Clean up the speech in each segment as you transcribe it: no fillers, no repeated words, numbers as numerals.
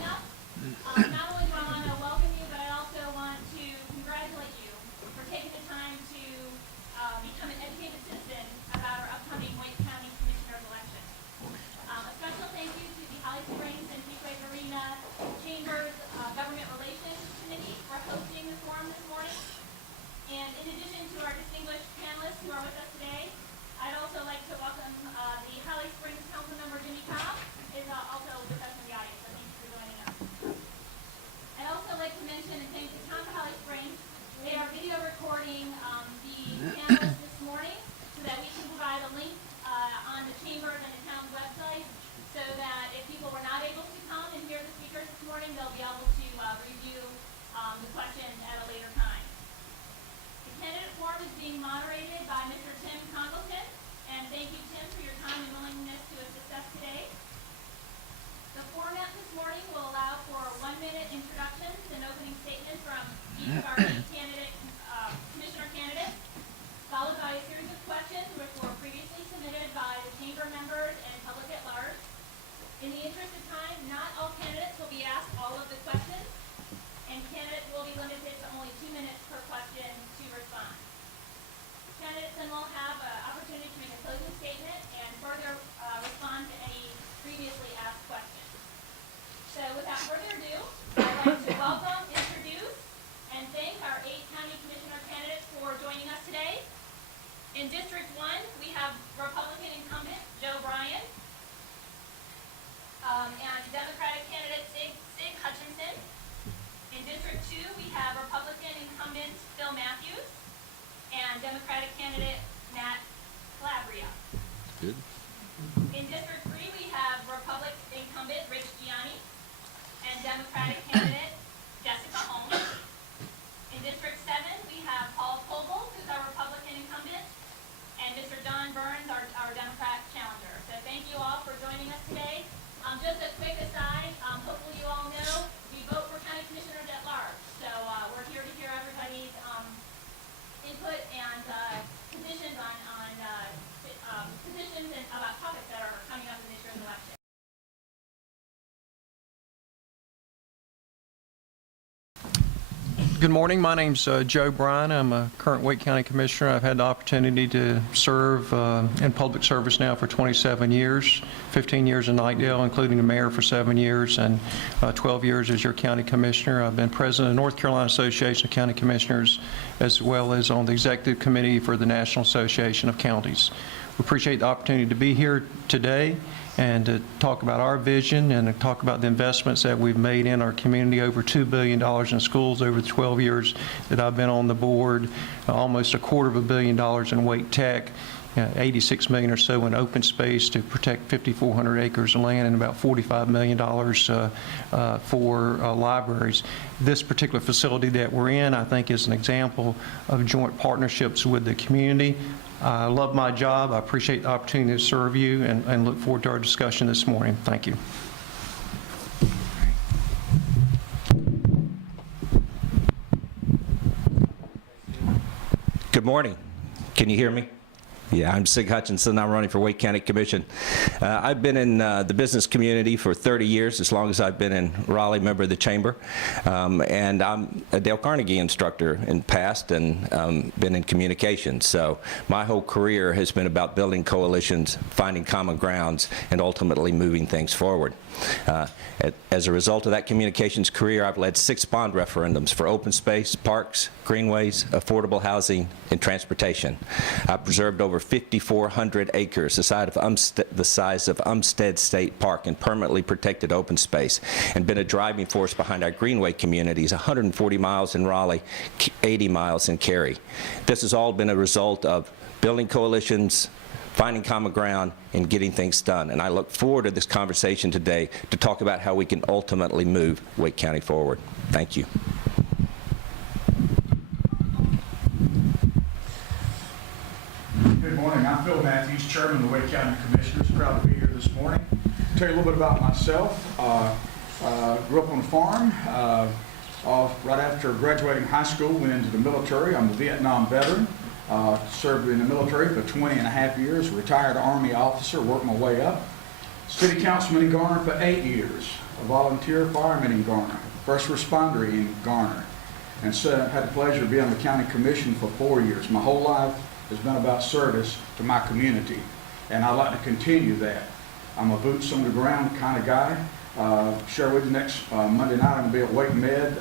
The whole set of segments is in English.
joining us. Not only do I want to welcome you, but I also want to congratulate you for taking the time to become an educated citizen about our upcoming Wake County Commissioner's election. A special thank you to the Holly Springs and Peakway Arena Chambers Government Relations Committee for hosting the forum this morning. And in addition to our distinguished panelists who are with us today, I'd also like to welcome the Holly Springs Councilmember Jimmy Cobb is also with us in the audience, so thank you for joining us. I'd also like to mention and thank the Town of Holly Springs. They are video recording the panelists this morning so that we can provide a link on the Chambers and the town's website so that if people were not able to come and hear the speakers this morning, they'll be able to review the questions at a later time. The candidate forum is being moderated by Mr. Tim Congleton, and thank you, Tim, for your time and willingness to assist us today. The format this morning will allow for 1-minute introductions and opening statements from each of our 8 commissioner candidates, followed by a series of questions which were previously submitted by the chamber members and public at large. In the interest of time, not all candidates will be asked all of the questions, and candidates will be limited to only 2 minutes per question to respond. Candidates then will have an opportunity to make a closing statement and further respond to any previously asked questions. So without further ado, I'd like to welcome, introduce, and thank our 8 county commissioner candidates for joining us today. In District 1, we have Republican incumbent Joe Bryan, and Democratic candidate Sig Hutchinson. In District 2, we have Republican incumbent Phil Matthews and Democratic candidate Matt Calabria. Good. In District 3, we have Republican incumbent Rich Gianni and Democratic candidate Jessica Holmes. In District 7, we have Paul Coble, who's our Republican incumbent, and Mr. Don Burns, our Democrat challenger. So thank you all for joining us today. Just a quick aside, hopefully you all know we vote for county commissioners at large. So we're here to hear everybody's input and positions on positions and about topics that are coming up in this year's election. Good morning. My name's Joe Bryan. I'm a current Wake County Commissioner. I've had the opportunity to serve in public service now for 27 years, 15 years in Knightdale, including the mayor for 7 years, and 12 years as your county commissioner. I've been president of the North Carolina Association of County Commissioners, as well as on the executive committee for the National Association of Counties. We appreciate the opportunity to be here today and to talk about our vision and to talk about the investments that we've made in our community, over $2 billion in schools over the 12 years that I've been on the board, almost $250 million in Wake Tech, $86 million or so in open space to protect 5,400 acres of land, and about $45 million for libraries. This particular facility that we're in, I think, is an example of joint partnerships with the community. I love my job. I appreciate the opportunity to serve you and look forward to our discussion this morning. Thank you. Good morning. Can you hear me? Yeah, I'm Sig Hutchinson. I'm running for Wake County Commission. I've been in the business community for 30 years, as long as I've been in Raleigh, member of the chamber. And I'm a Dale Carnegie instructor in the past and been in communications. So my whole career has been about building coalitions, finding common grounds, and ultimately moving things forward. As a result of that communications career, I've led 6 bond referendums for open space, parks, greenways, affordable housing, and transportation. I've preserved over 5,400 acres, the size of Umstead State Park, in permanently protected open space, and been a driving force behind our greenway communities, 140 miles in Raleigh, 80 miles in Cary. This has all been a result of building coalitions, finding common ground, and getting things done. And I look forward to this conversation today to talk about how we can ultimately move Wake County forward. Thank you. Good morning. I'm Phil Matthews, Chairman of the Wake County Commissioners. Proud to be here this morning. Tell you a little bit about myself. Grew up on a farm. Right after graduating high school, went into the military. I'm a Vietnam veteran. Served in the military for 20 and a half years, retired Army officer, worked my way up. City councilman in Garner for 8 years, a volunteer fireman in Garner, first responder in Garner, and so I've had the pleasure of being on the county commission for 4 years. My whole life has been about service to my community, and I'd like to continue that. I'm a boots on the ground kind of guy. Share with you next Monday night, I'm going to be at Wake Med,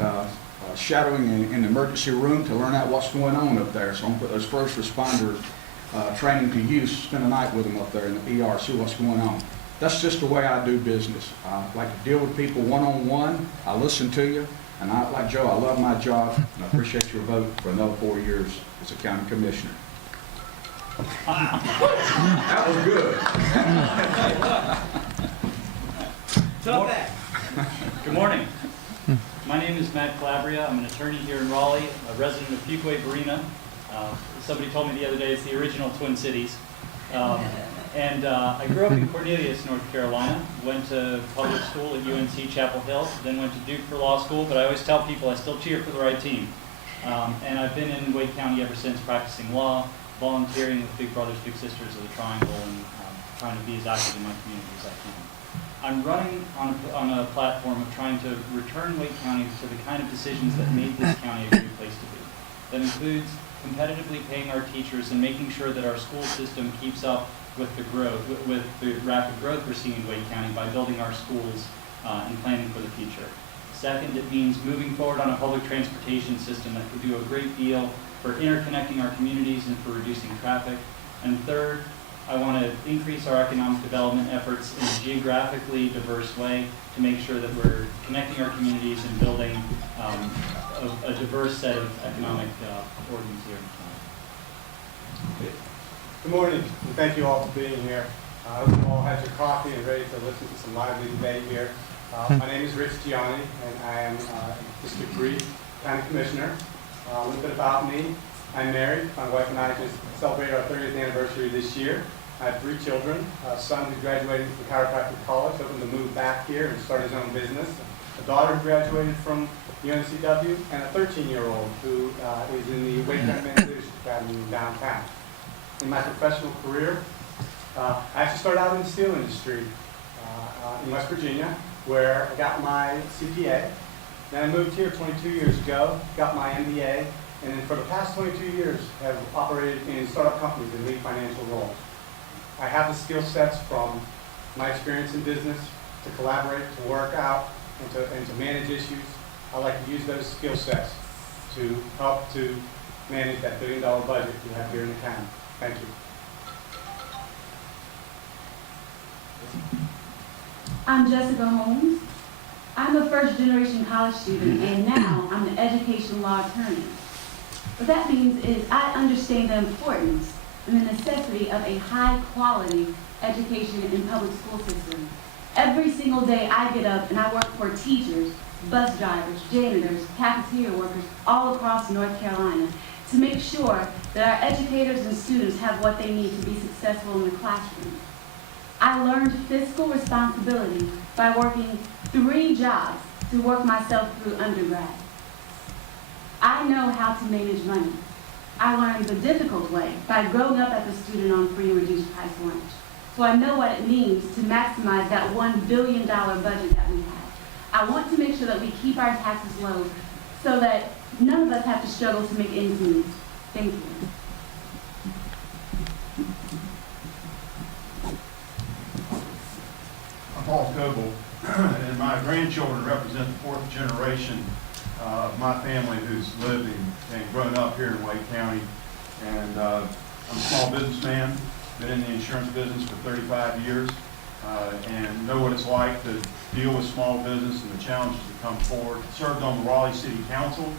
shadowing in the emergency room to learn out what's going on up there. So I'm going to put those first responder training to use, spend a night with them up there in the ER, see what's going on. That's just the way I do business. I like to deal with people one-on-one. I listen to you. And like Joe, I love my job, and I appreciate your vote for another 4 years as a county commissioner. That was good. Good morning. My name is Matt Calabria. I'm an attorney here in Raleigh, a resident of Fuquay-Varina. Somebody told me the other day it's the original Twin Cities. I grew up in Cornelius, North Carolina, went to public school at UNC Chapel Hill, then went to Duke for law school, but I always tell people I still cheer for the right team. And I've been in Wake County ever since, practicing law, volunteering with Big Brothers Big Sisters of the Triangle, and trying to be as active in my community as I can. I'm running on a platform of trying to return Wake County to the kind of decisions that made this county a great place to be. That includes competitively paying our teachers and making sure that our school system keeps up with the growth, with the rapid growth we're seeing in Wake County by building our schools and planning for the future. Second, it means moving forward on a public transportation system that could do a great deal for interconnecting our communities and for reducing traffic. And third, I want to increase our economic development efforts in a geographically diverse way to make sure that we're connecting our communities and building a diverse set of economic organs here in the county. Good morning, and thank you all for being here. I hope you all had your coffee and ready to listen to some lively debate here. My name is Rich Gianni, and I am District 3 County Commissioner. A little bit about me. I'm married. My wife and I just celebrated our 30th anniversary this year. I have 3 children, a son who graduated from chiropractic college, hoping to move back here and start his own business, a daughter who graduated from UNCW, and a 13-year-old who is in the Wake County Leadership Academy in downtown. In my professional career, I actually started out in the steel industry in West Virginia, where I got my CPA. Then I moved here 22 years ago, got my MBA, and then for the past 22 years have operated in startup companies in lead financial roles. I have the skill sets from my experience in business to collaborate, to work out, and to manage issues. I like to use those skill sets to help to manage that $1 billion budget we have here in the county. Thank you. I'm Jessica Holmes. I'm a first-generation college student, and now I'm an education law attorney. What that means is I understand the importance and the necessity of a high-quality education in public school system. Every single day I get up and I work for teachers, bus drivers, janitors, cafeteria workers all across North Carolina to make sure that our educators and students have what they need to be successful in the classroom. I learned fiscal responsibility by working 3 jobs to work myself through undergrad. I know how to manage money. I learned the difficult way by growing up as a student on free and reduced price lunch. So I know what it means to maximize that $1 billion budget that we have. I want to make sure that we keep our taxes low so that none of us have to struggle to make ends meet. Thank you. I'm Paul Coble, and my grandchildren represent the 4th generation of my family who's lived and grown up here in Wake County. And I'm a small businessman, been in the insurance business for 35 years, and know what it's like to deal with small business and the challenges that come forward. Served on the Raleigh City Council,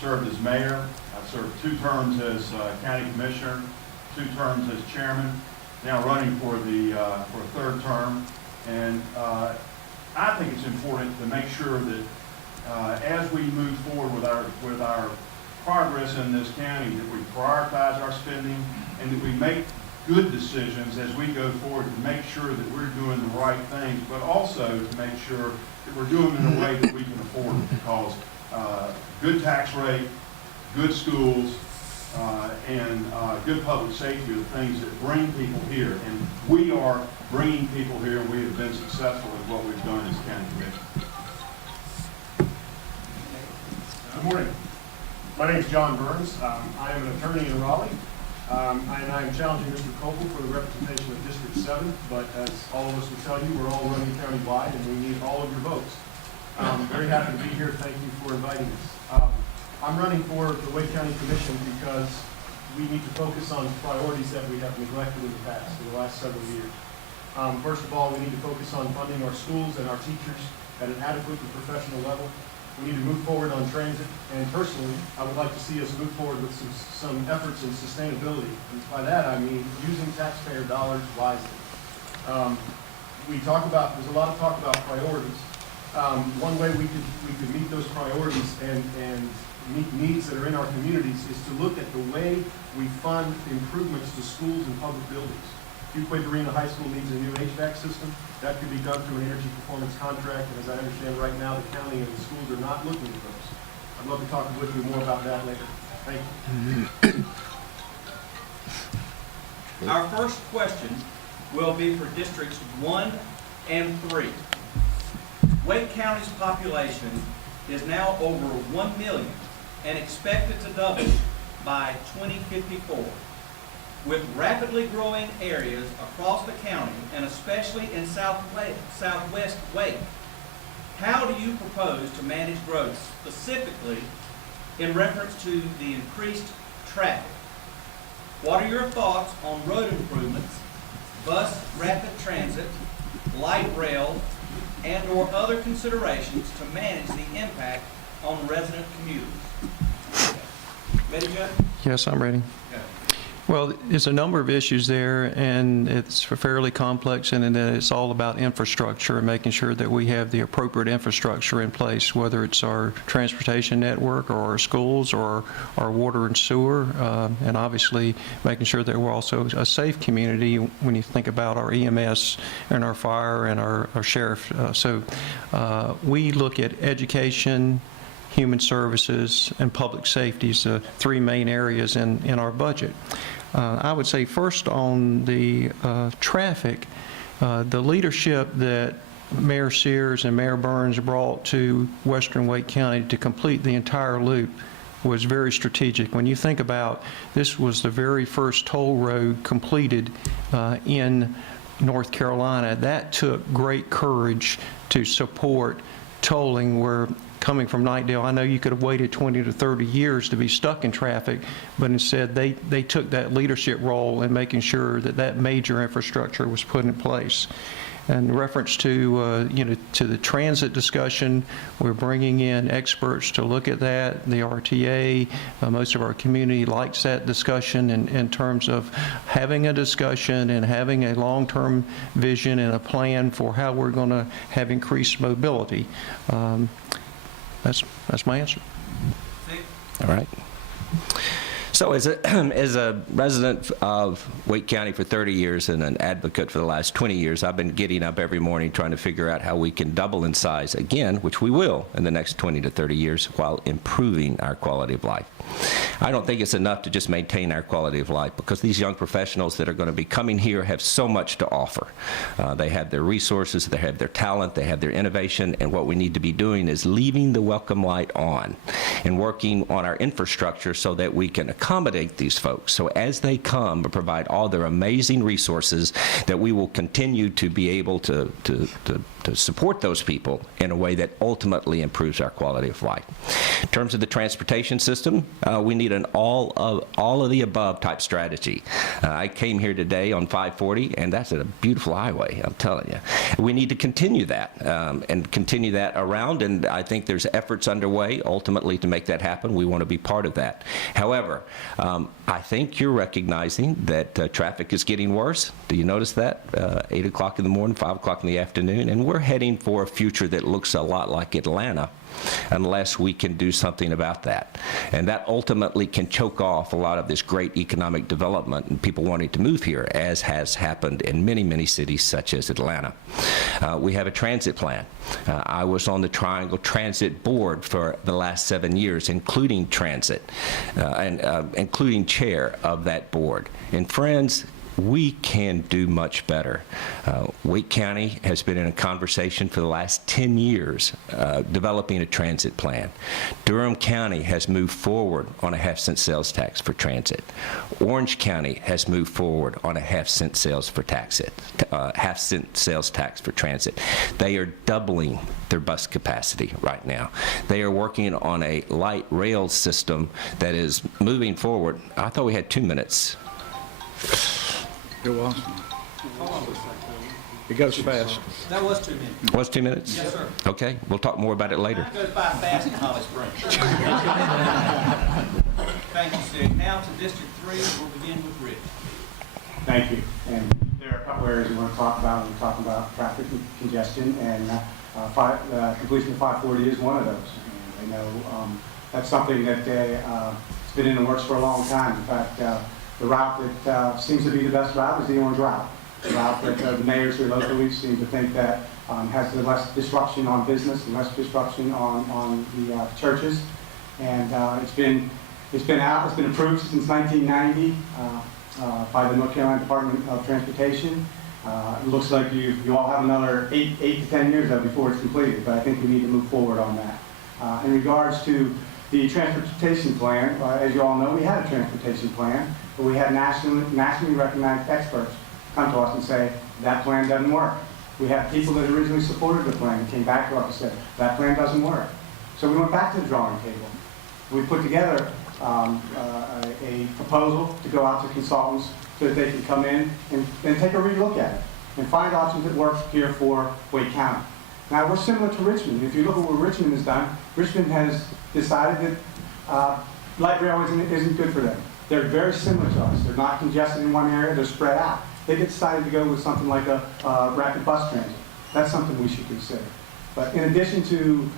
served as mayor. I've served 2 terms as county commissioner, 2 terms as chairman, now running for a 3rd term. And I think it's important to make sure that as we move forward with our progress in this county, that we prioritize our spending and that we make good decisions as we go forward to make sure that we're doing the right things, but also to make sure that we're doing them in a way that we can afford it, because good tax rate, good schools, and good public safety are the things that bring people here. And we are bringing people here, we have been successful in what we've done as county commission. Good morning. My name is John Burns. I am an attorney in Raleigh, and I am challenging Mr. Copel for the representation of District 7, but as all of us will tell you, we're all running county-wide, and we need all of your votes. I'm very happy to be here. Thank you for inviting us. I'm running for the Wake County Commission because we need to focus on priorities that we have neglected in the past, for the last several years. First of all, we need to focus on funding our schools and our teachers at an adequate and professional level. We need to move forward on transit, and personally, I would like to see us move forward with some efforts in sustainability. And by that, I mean using taxpayer dollars wisely. There's a lot of talk about priorities. One way we could meet those priorities and meet needs that are in our communities is to look at the way we fund improvements to schools and public buildings. Fuquay Varina High School needs a new HVAC system. That could be done through an energy performance contract, and as I understand right now, the county and the schools are not looking at those. I'd love to talk with you more about that later. Thank you. Our first question will be for Districts 1 and 3. Wake County's population is now over 1 million and expected to double by 2054. With rapidly growing areas across the county, and especially in southwest Wake, how do you propose to manage growth, specifically in reference to the increased traffic? What are your thoughts on road improvements, bus rapid transit, light rail, and/or other considerations to manage the impact on resident commuters? Ready, Judge? Yes, I'm ready. Okay. Well, there's a number of issues there, and it's fairly complex, and it's all about infrastructure and making sure that we have the appropriate infrastructure in place, whether it's our transportation network or our schools or our water and sewer, and obviously making sure that we're also a safe community when you think about our EMS and our fire and our sheriff. So we look at education, human services, and public safety as the three main areas in our budget. I would say first on the traffic, the leadership that Mayor Sears and Mayor Burns brought to Western Wake County to complete the entire loop was very strategic. When you think about, this was the very first toll road completed in North Carolina, that took great courage to support tolling where coming from Knightdale, I know you could have waited 20 to 30 years to be stuck in traffic, but instead they took that leadership role in making sure that that major infrastructure was put in place. In reference to, to the transit discussion, we're bringing in experts to look at that. The RTA, most of our community likes that discussion in terms of having a discussion and having a long-term vision and a plan for how we're going to have increased mobility. That's my answer. All right. So as a resident of Wake County for 30 years and an advocate for the last 20 years, I've been getting up every morning trying to figure out how we can double in size again, which we will in the next 20 to 30 years, while improving our quality of life. I don't think it's enough to just maintain our quality of life, because these young professionals that are going to be coming here have so much to offer. They have their resources, they have their talent, they have their innovation, and what we need to be doing is leaving the welcome light on and working on our infrastructure so that we can accommodate these folks. So as they come and provide all their amazing resources, that we will continue to be able to support those people in a way that ultimately improves our quality of life. In terms of the transportation system, we need an all of the above type strategy. I came here today on 540, and that's a beautiful highway, I'm telling you. We need to continue that and continue that around, and I think there's efforts underway ultimately to make that happen. We want to be part of that. However, I think you're recognizing that traffic is getting worse. Do you notice that? 8 o'clock in the morning, 5 o'clock in the afternoon, and we're heading for a future that looks a lot like Atlanta, unless we can do something about that. And that ultimately can choke off a lot of this great economic development and people wanting to move here, as has happened in many, many cities such as Atlanta. We have a transit plan. I was on the Triangle Transit Board for the last 7 years, including transit, and including chair of that board. And friends, we can do much better. Wake County has been in a conversation for the last 10 years developing a transit plan. Durham County has moved forward on a half-cent sales tax for transit. Orange County has moved forward on a half-cent sales tax for transit. They are doubling their bus capacity right now. They are working on a light rail system that is moving forward. I thought we had 2 minutes. It was. It goes fast. That was 2 minutes. Was 2 minutes? Yes, sir. Okay, we'll talk more about it later. Time goes by fast in Holly Springs. Thank you, Sid. Now to District 3, we'll begin with Rich. Thank you. And there are a couple areas we want to talk about. We're talking about traffic congestion, and completion of 540 is one of those. And I know that's something that it's been in the works for a long time. In fact, the route that seems to be the best route is the Orange route. The route that the mayors here locally seem to think that has the less disruption on business and less disruption on the churches. And it's been approved since 1990 by the North Carolina Department of Transportation. It looks like you all have another 8 to 10 years though before it's completed, but I think we need to move forward on that. In regards to the transportation plan, as you all know, we had a transportation plan, but we had nationally recognized experts come to us and say, that plan doesn't work. We have people that originally supported the plan and came back to us and said, that plan doesn't work. So we went back to the drawing table. We put together a proposal to go out to consultants so that they can come in and take a relook at it and find options that work here for Wake County. Now, we're similar to Richmond. If you look at what Richmond has done, Richmond has decided that light rail isn't good for them. They're very similar to us. They're not congested in one area, they're spread out. They decided to go with something like a rapid bus transit. That's something we should consider. But in addition to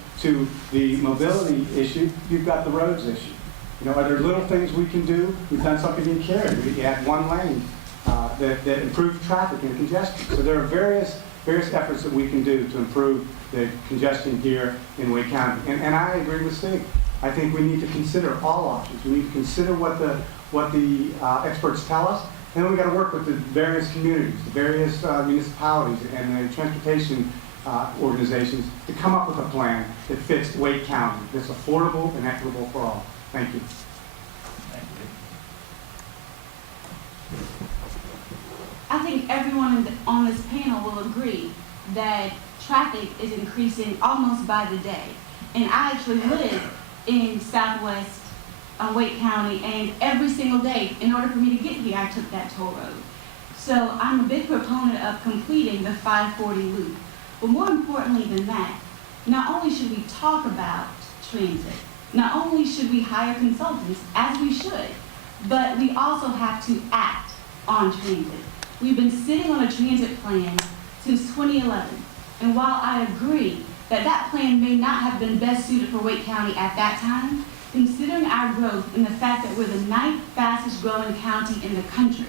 the mobility issue, you've got the roads issue. You know, are there little things we can do? We've done something in Cary. We had one lane that improved traffic and congestion. So there are various efforts that we can do to improve the congestion here in Wake County. And I agree with Steve. I think we need to consider all options. We need to consider what the experts tell us, and then we've got to work with the various communities, the various municipalities, and the transportation organizations to come up with a plan that fits Wake County, that's affordable and equitable for all. Thank you. Thank you. I think everyone on this panel will agree that traffic is increasing almost by the day. And I actually live in Southwest Wake County, and every single day, in order for me to get here, I took that toll road. So I'm a big proponent of completing the 540 loop. But more importantly than that, not only should we talk about transit, not only should we hire consultants, as we should, but we also have to act on transit. We've been sitting on a transit plan since 2011, and while I agree that that plan may not have been best suited for Wake County at that time, considering our growth and the fact that we're the 9th fastest growing county in the country,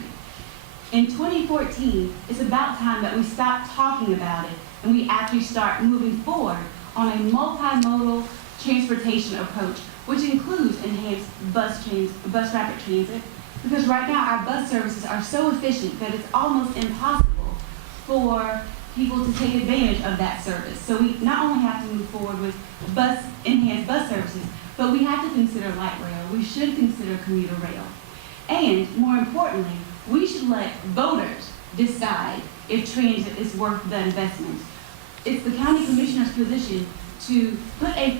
in 2014, it's about time that we stop talking about it and we actually start moving forward on a multimodal transportation approach, which includes enhanced bus rapid transit, because right now our bus services are so efficient that it's almost impossible for people to take advantage of that service. So we not only have to move forward with enhanced bus services, but we have to consider light rail. We should consider commuter rail. And more importantly, we should let voters decide if transit is worth the investment. It's the county commissioner's position to put a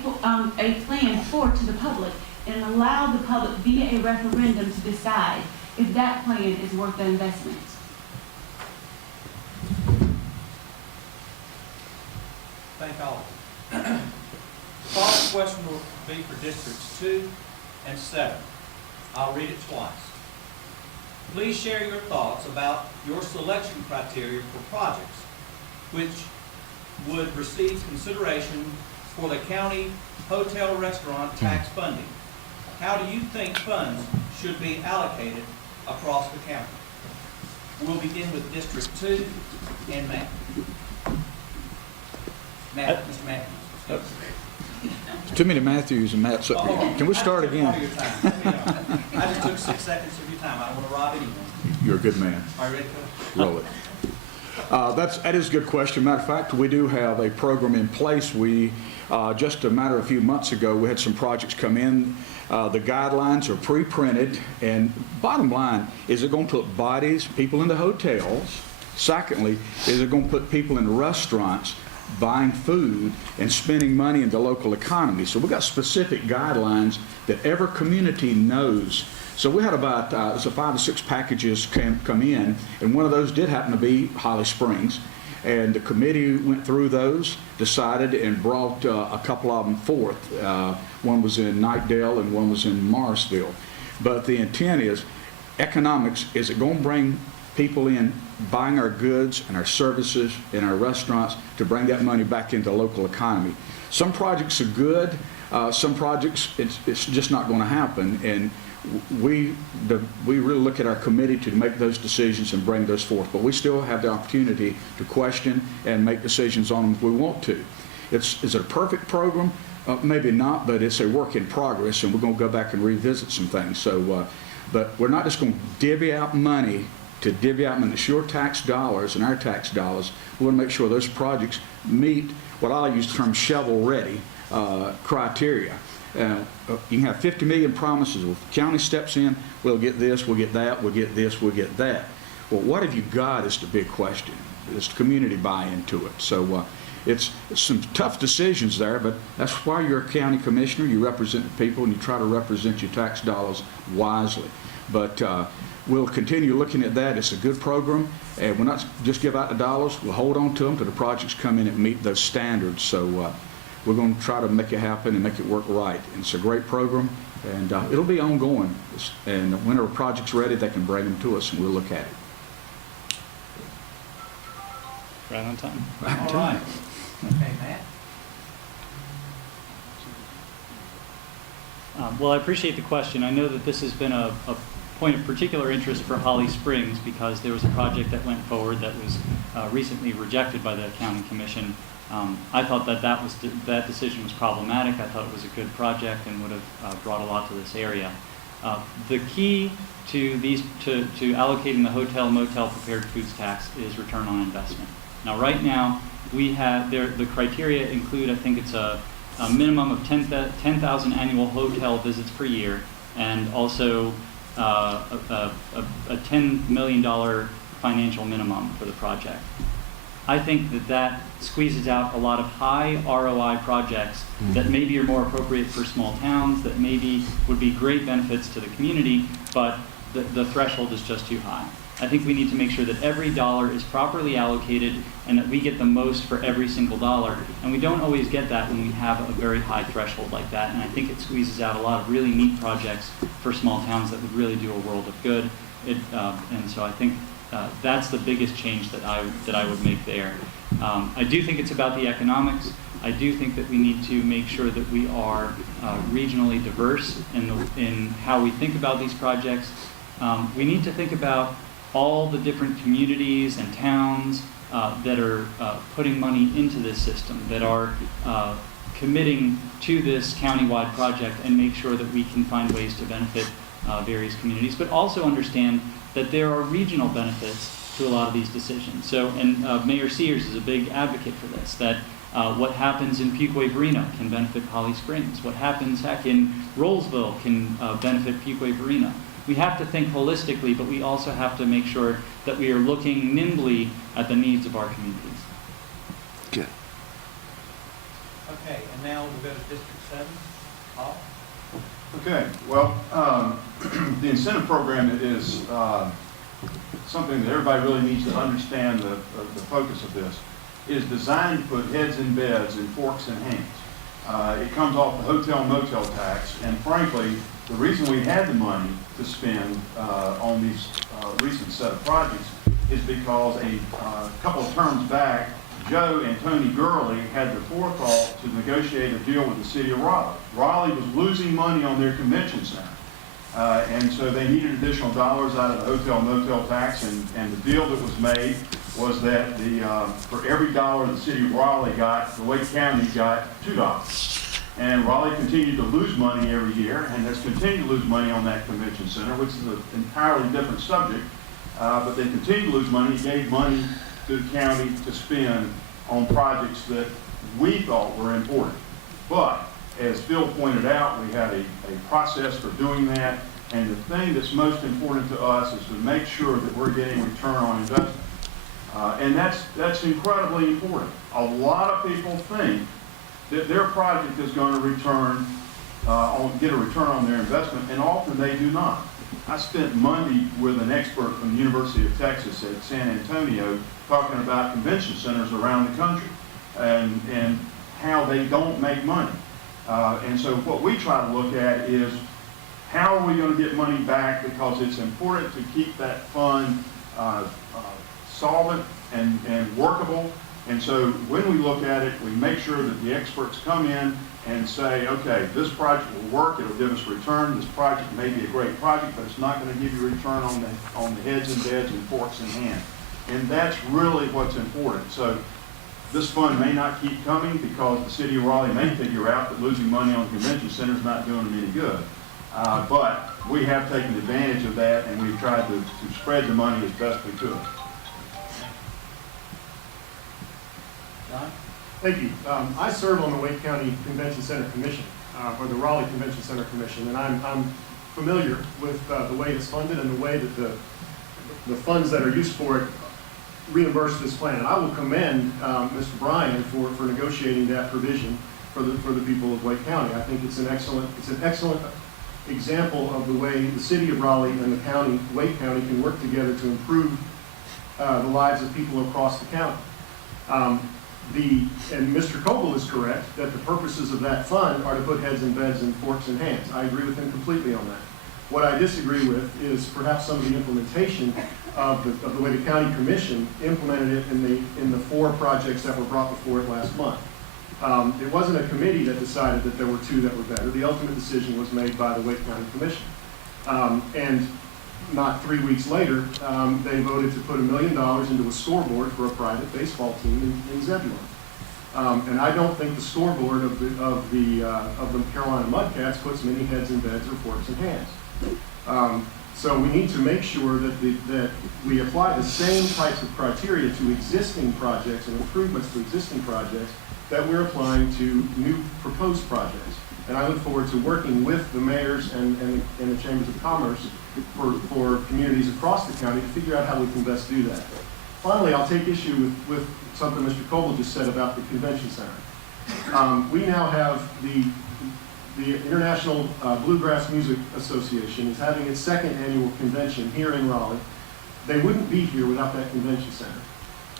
plan forward to the public and allow the public via a referendum to decide if that plan is worth the investment. Thank all. The following question will be for Districts 2 and 7. I'll read it twice. Please share your thoughts about your selection criteria for projects which would receive consideration for the county hotel restaurant tax funding. How do you think funds should be allocated across the county? We'll begin with District 2 and Matt. Mr. Matthews. Too many Matthews and Matts up here. Can we start again? I just took 6 seconds of your time. I don't want to rob anyone. You're a good man. All right, Roll it. That is a good question. Matter of fact, we do have a program in place. We, just a few months ago, we had some projects come in. The guidelines are pre-printed, and bottom line, is it going to put bodies, people in the hotels? Secondly, is it going to put people in restaurants buying food and spending money in the local economy? So we've got specific guidelines that every community knows. So we had about 5 or 6 packages come in, and one of those did happen to be Holly Springs. And the committee went through those, decided, and brought a couple of them forth. One was in Knightdale and one was in Morrisville. But the intent is, economics, is it going to bring people in buying our goods and our services in our restaurants to bring that money back into the local economy? Some projects are good, some projects it's just not going to happen, and we really look at our committee to make those decisions and bring those forth. But we still have the opportunity to question and make decisions on them if we want to. Is it a perfect program? Maybe not, but it's a work in progress, and we're going to go back and revisit some things. So, but we're not just going to divvy out money to divvy out money. It's your tax dollars and our tax dollars. We want to make sure those projects meet what I use the term shovel-ready criteria. You can have 50 million promises. If the county steps in, we'll get this, we'll get that, we'll get this, we'll get that. Well, what have you got is the big question. It's the community buy-in to it. So it's some tough decisions there, but that's why you're a county commissioner. You represent the people, and you try to represent your tax dollars wisely. But we'll continue looking at that. It's a good program, and we'll not just give out the dollars. We'll hold on to them till the projects come in and meet those standards. So we're going to try to make it happen and make it work right. And it's a great program, and it'll be ongoing. And whenever a project's ready, they can bring them to us, and we'll look at it. Right on time. all right. Okay, Matt? Well, I appreciate the question. I know that this has been a point of particular interest for Holly Springs because there was a project that went forward that was recently rejected by the County Commission. I thought that decision was problematic. I thought it was a good project and would have brought a lot to this area. The key to allocating the hotel motel prepared foods tax is return on investment. Now, right now, we have the criteria include, I think it's a minimum of 10,000 annual hotel visits per year, and also a $10 million financial minimum for the project. I think that squeezes out a lot of high ROI projects that maybe are more appropriate for small towns, that maybe would be great benefits to the community, but the threshold is just too high. I think we need to make sure that every dollar is properly allocated and that we get the most for every single dollar. And we don't always get that when we have a very high threshold like that. And I think it squeezes out a lot of really neat projects for small towns that would really do a world of good. And so I think that's the biggest change that I would make there. I do think it's about the economics. I do think that we need to make sure that we are regionally diverse in how we think about these projects. We need to think about all the different communities and towns that are putting money into this system, that are committing to this countywide project, and make sure that we can find ways to benefit various communities, but also understand that there are regional benefits to a lot of these decisions. So, and Mayor Sears is a big advocate for this, that what happens in Fuquay-Varina can benefit Holly Springs. What happens, heck, in Rollsville can benefit Fuquay-Varina. We have to think holistically, but we also have to make sure that we are looking nimbly at the needs of our communities. Good. Okay, and now we'll go to District 7. Paul? Okay, well, the incentive program is something that everybody really needs to understand the focus of this. It is designed to put heads in beds and forks in hands. It comes off the hotel motel tax, and frankly, the reason we had the money to spend on these recent set of projects is because a couple of terms back, Joe and Tony Gurley had the forethought to negotiate a deal with the city of Raleigh. Raleigh was losing money on their convention center. And so they needed additional dollars out of the hotel motel tax, and the deal that was made was that for every dollar the city of Raleigh got, the Wake County got $2. And Raleigh continued to lose money every year, and has continued to lose money on that convention center, which is an entirely different subject. but they continue to lose money. It gave money to the county to spend on projects that we thought were important. But as Phil pointed out, we had a process for doing that, and the thing that's most important to us is to make sure that we're getting return on investment. And that's incredibly important. A lot of people think that their project is going to get a return on their investment, and often they do not. I spent Monday with an expert from the University of Texas at San Antonio talking about convention centers around the country and how they don't make money. And so what we try to look at is how are we going to get money back, because it's important to keep that fund solvent and workable. And so when we look at it, we make sure that the experts come in and say, okay, this project will work, it'll give us return. This project may be a great project, but it's not going to give you a return on the heads and beds and forks in hand. And that's really what's important. So this fund may not keep coming because the city of Raleigh may figure out that losing money on the convention center is not doing them any good. But we have taken advantage of that, and we've tried to spread the money as best we could. John? Thank you. I serve on the Wake County Convention Center Commission, or the Raleigh Convention Center Commission, and I'm familiar with the way it's funded and the way that the funds that are used for it reimburse this plan. And I will commend Mr. Bryan for negotiating that provision for the people of Wake County. I think it's an excellent example of the way the city of Raleigh and the county, Wake County, can work together to improve the lives of people across the county. And Mr. Coble is correct that the purposes of that fund are to put heads in beds and forks in hands. I agree with him completely on that. What I disagree with is perhaps some of the implementation of the way the county commission implemented it in the 4 projects that were brought before it last month. It wasn't a committee that decided that there were 2 that were better. The ultimate decision was made by the Wake County Commission. And not 3 weeks later, they voted to put $1 million into a scoreboard for a private baseball team in Zebulon. And I don't think the scoreboard of the Carolina Mudcats puts many heads in beds or forks in hands. So we need to make sure that we apply the same types of criteria to existing projects and improvements to existing projects that we're applying to new proposed projects. And I look forward to working with the mayors and the chambers of commerce for communities across the county to figure out how we can best do that. Finally, I'll take issue with something Mr. Coble just said about the convention center. We now have the International Bluegrass Music Association is having its 2nd annual convention here in Raleigh. They wouldn't be here without that convention center.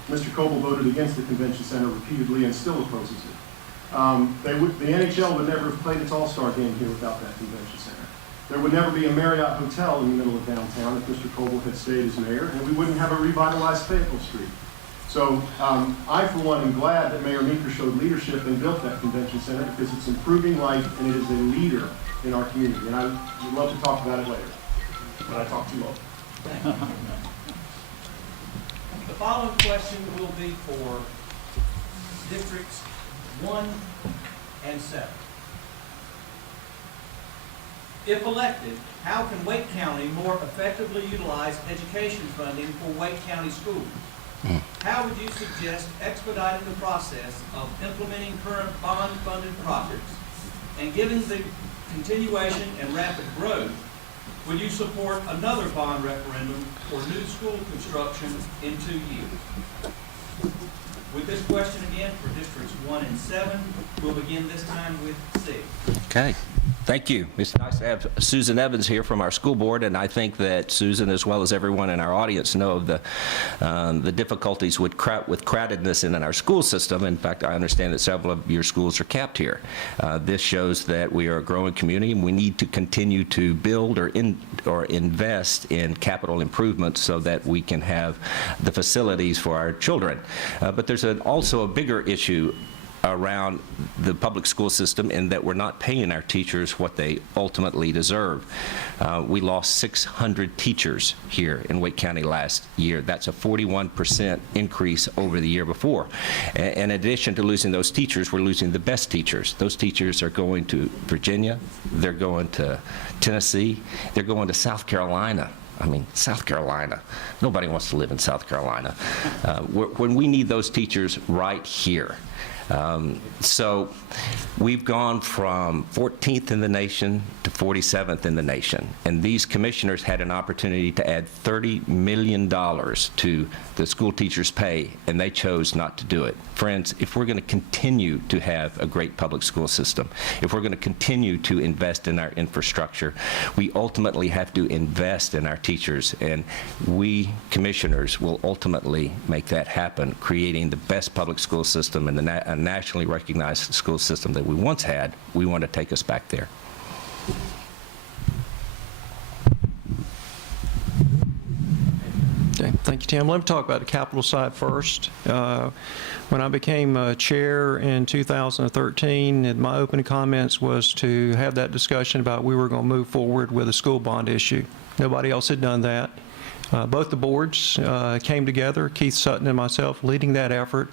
Mr. Coble voted against the convention center repeatedly and still opposes it. The NHL would never have played its All-Star game here without that convention center. There would never be a Marriott hotel in the middle of downtown if Mr. Coble had stayed as mayor, and we wouldn't have a revitalized Fayetteville Street. So I, for one, am glad that Mayor Meeker showed leadership and built that convention center because it's improving life and it is a leader in our community. And I would love to talk about it later, but I talked too long. The following question will be for districts 1 and 7. If elected, how can Wake County more effectively utilize education funding for Wake County schools? How would you suggest expediting the process of implementing current bond-funded projects? And given the continuation and rapid growth, would you support another bond referendum for new school construction in 2 years? With this question again for districts 1 and 7, we'll begin this time with 6. Okay. Thank you. It's nice to have Susan Evans here from our school board, and I think that Susan, as well as everyone in our audience, know of the difficulties with crowdedness in our school system. In fact, I understand that several of your schools are capped here. This shows that we are a growing community, and we need to continue to build or invest in capital improvements so that we can have the facilities for our children. But there's also a bigger issue around the public school system in that we're not paying our teachers what they ultimately deserve. We lost 600 teachers here in Wake County last year. That's a 41% increase over the year before. In addition to losing those teachers, we're losing the best teachers. Those teachers are going to Virginia, they're going to Tennessee, they're going to South Carolina I mean, South Carolina. Nobody wants to live in South Carolina. When we need those teachers right here. So we've gone from 14th in the nation to 47th in the nation. And these commissioners had an opportunity to add $30 million to the school teachers' pay, and they chose not to do it. Friends, if we're going to continue to have a great public school system, if we're going to continue to invest in our infrastructure, we ultimately have to invest in our teachers, and we commissioners will ultimately make that happen, creating the best public school system and a nationally recognized school system that we once had. We want to take us back there. Okay, thank you, Tim. Let me talk about the capital side first. When I became chair in 2013, my opening comments was to have that discussion about we were going to move forward with a school bond issue. Nobody else had done that. Both the boards came together, Keith Sutton and myself leading that effort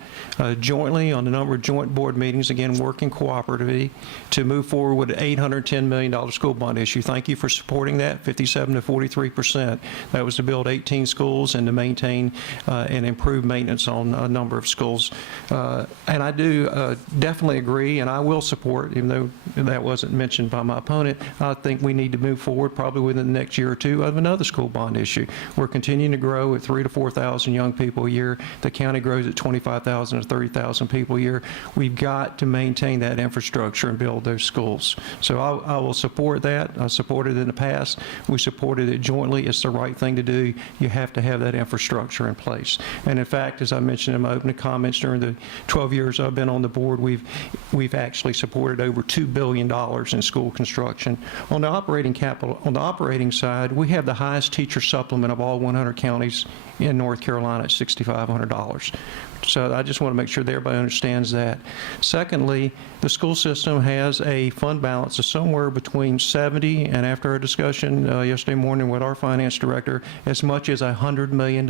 jointly on a number of joint board meetings, again working cooperatively to move forward with an $810 million school bond issue. Thank you for supporting that, 57 to 43%. That was to build 18 schools and to maintain and improve maintenance on a number of schools. And I do definitely agree, and I will support, even though that wasn't mentioned by my opponent, I think we need to move forward probably within the next year or two of another school bond issue. We're continuing to grow at 3,000 to 4,000 young people a year. The county grows at 25,000 to 30,000 people a year. We've got to maintain that infrastructure and build those schools. So I will support that. I supported it in the past. We supported it jointly. It's the right thing to do. You have to have that infrastructure in place. And in fact, as I mentioned in my opening comments, during the 12 years I've been on the board, we've actually supported over $2 billion in school construction. On the operating capital, on the operating side, we have the highest teacher supplement of all 100 counties in North Carolina at $6,500. So I just want to make sure that everybody understands that. Secondly, the school system has a fund balance of somewhere between 70, and after our discussion yesterday morning with our finance director, as much as $100 million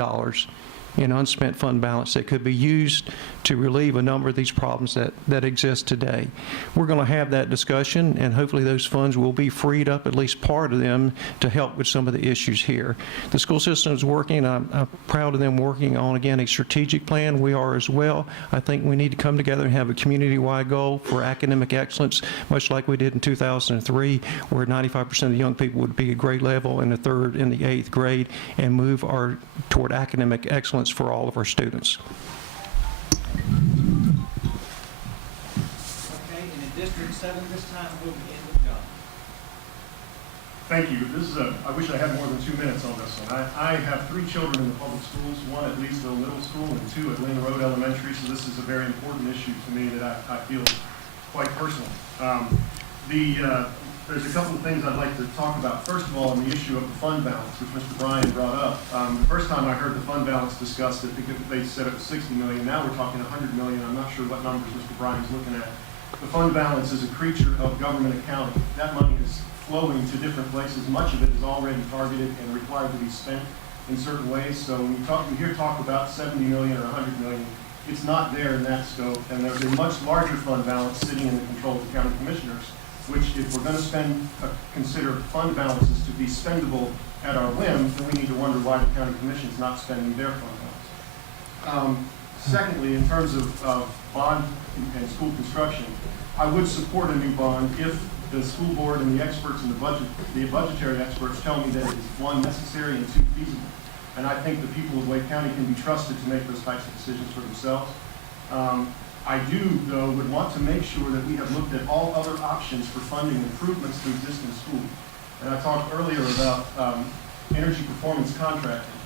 in unspent fund balance that could be used to relieve a number of these problems that exist today. We're going to have that discussion, and hopefully those funds will be freed up, at least part of them, to help with some of the issues here. The school system is working. I'm proud of them working on, again, a strategic plan. We are as well. I think we need to come together and have a community-wide goal for academic excellence, much like we did in 2003, where 95% of the young people would be at grade level in the 3rd and the 8th grade, and move toward academic excellence for all of our students. Okay, and in District 7 this time, we'll begin with John. Thank you. This is I wish I had more than 2 minutes on this one. I have 3 children in the public schools, 1 at Leesville Middle School and 2 at Lynn Road Elementary, so this is a very important issue to me that I feel quite personal. There's a couple of things I'd like to talk about. First of all, on the issue of the fund balance, which Mr. Bryan brought up. The first time I heard the fund balance discussed, they said it was $60 million. Now we're talking $100 million. I'm not sure what numbers Mr. Bryan's looking at. The fund balance is a creature of government accounting. That money is flowing to different places. Much of it is already targeted and required to be spent in certain ways. So when you hear talk about $70 million or $100 million, it's not there in that scope. And there's a much larger fund balance sitting in the control of the county commissioners, which, if we're going to consider fund balances to be spendable at our whim, then we need to wonder why the county commission is not spending their fund balance. Secondly, in terms of bond and school construction, I would support a new bond if the school board and the experts and the budgetary experts tell me that it is 1, necessary, and 2, feasible. And I think the people of Wake County can be trusted to make those types of decisions for themselves. I do, though, would want to make sure that we have looked at all other options for funding improvements to existing schools. And I talked earlier about energy performance contracting.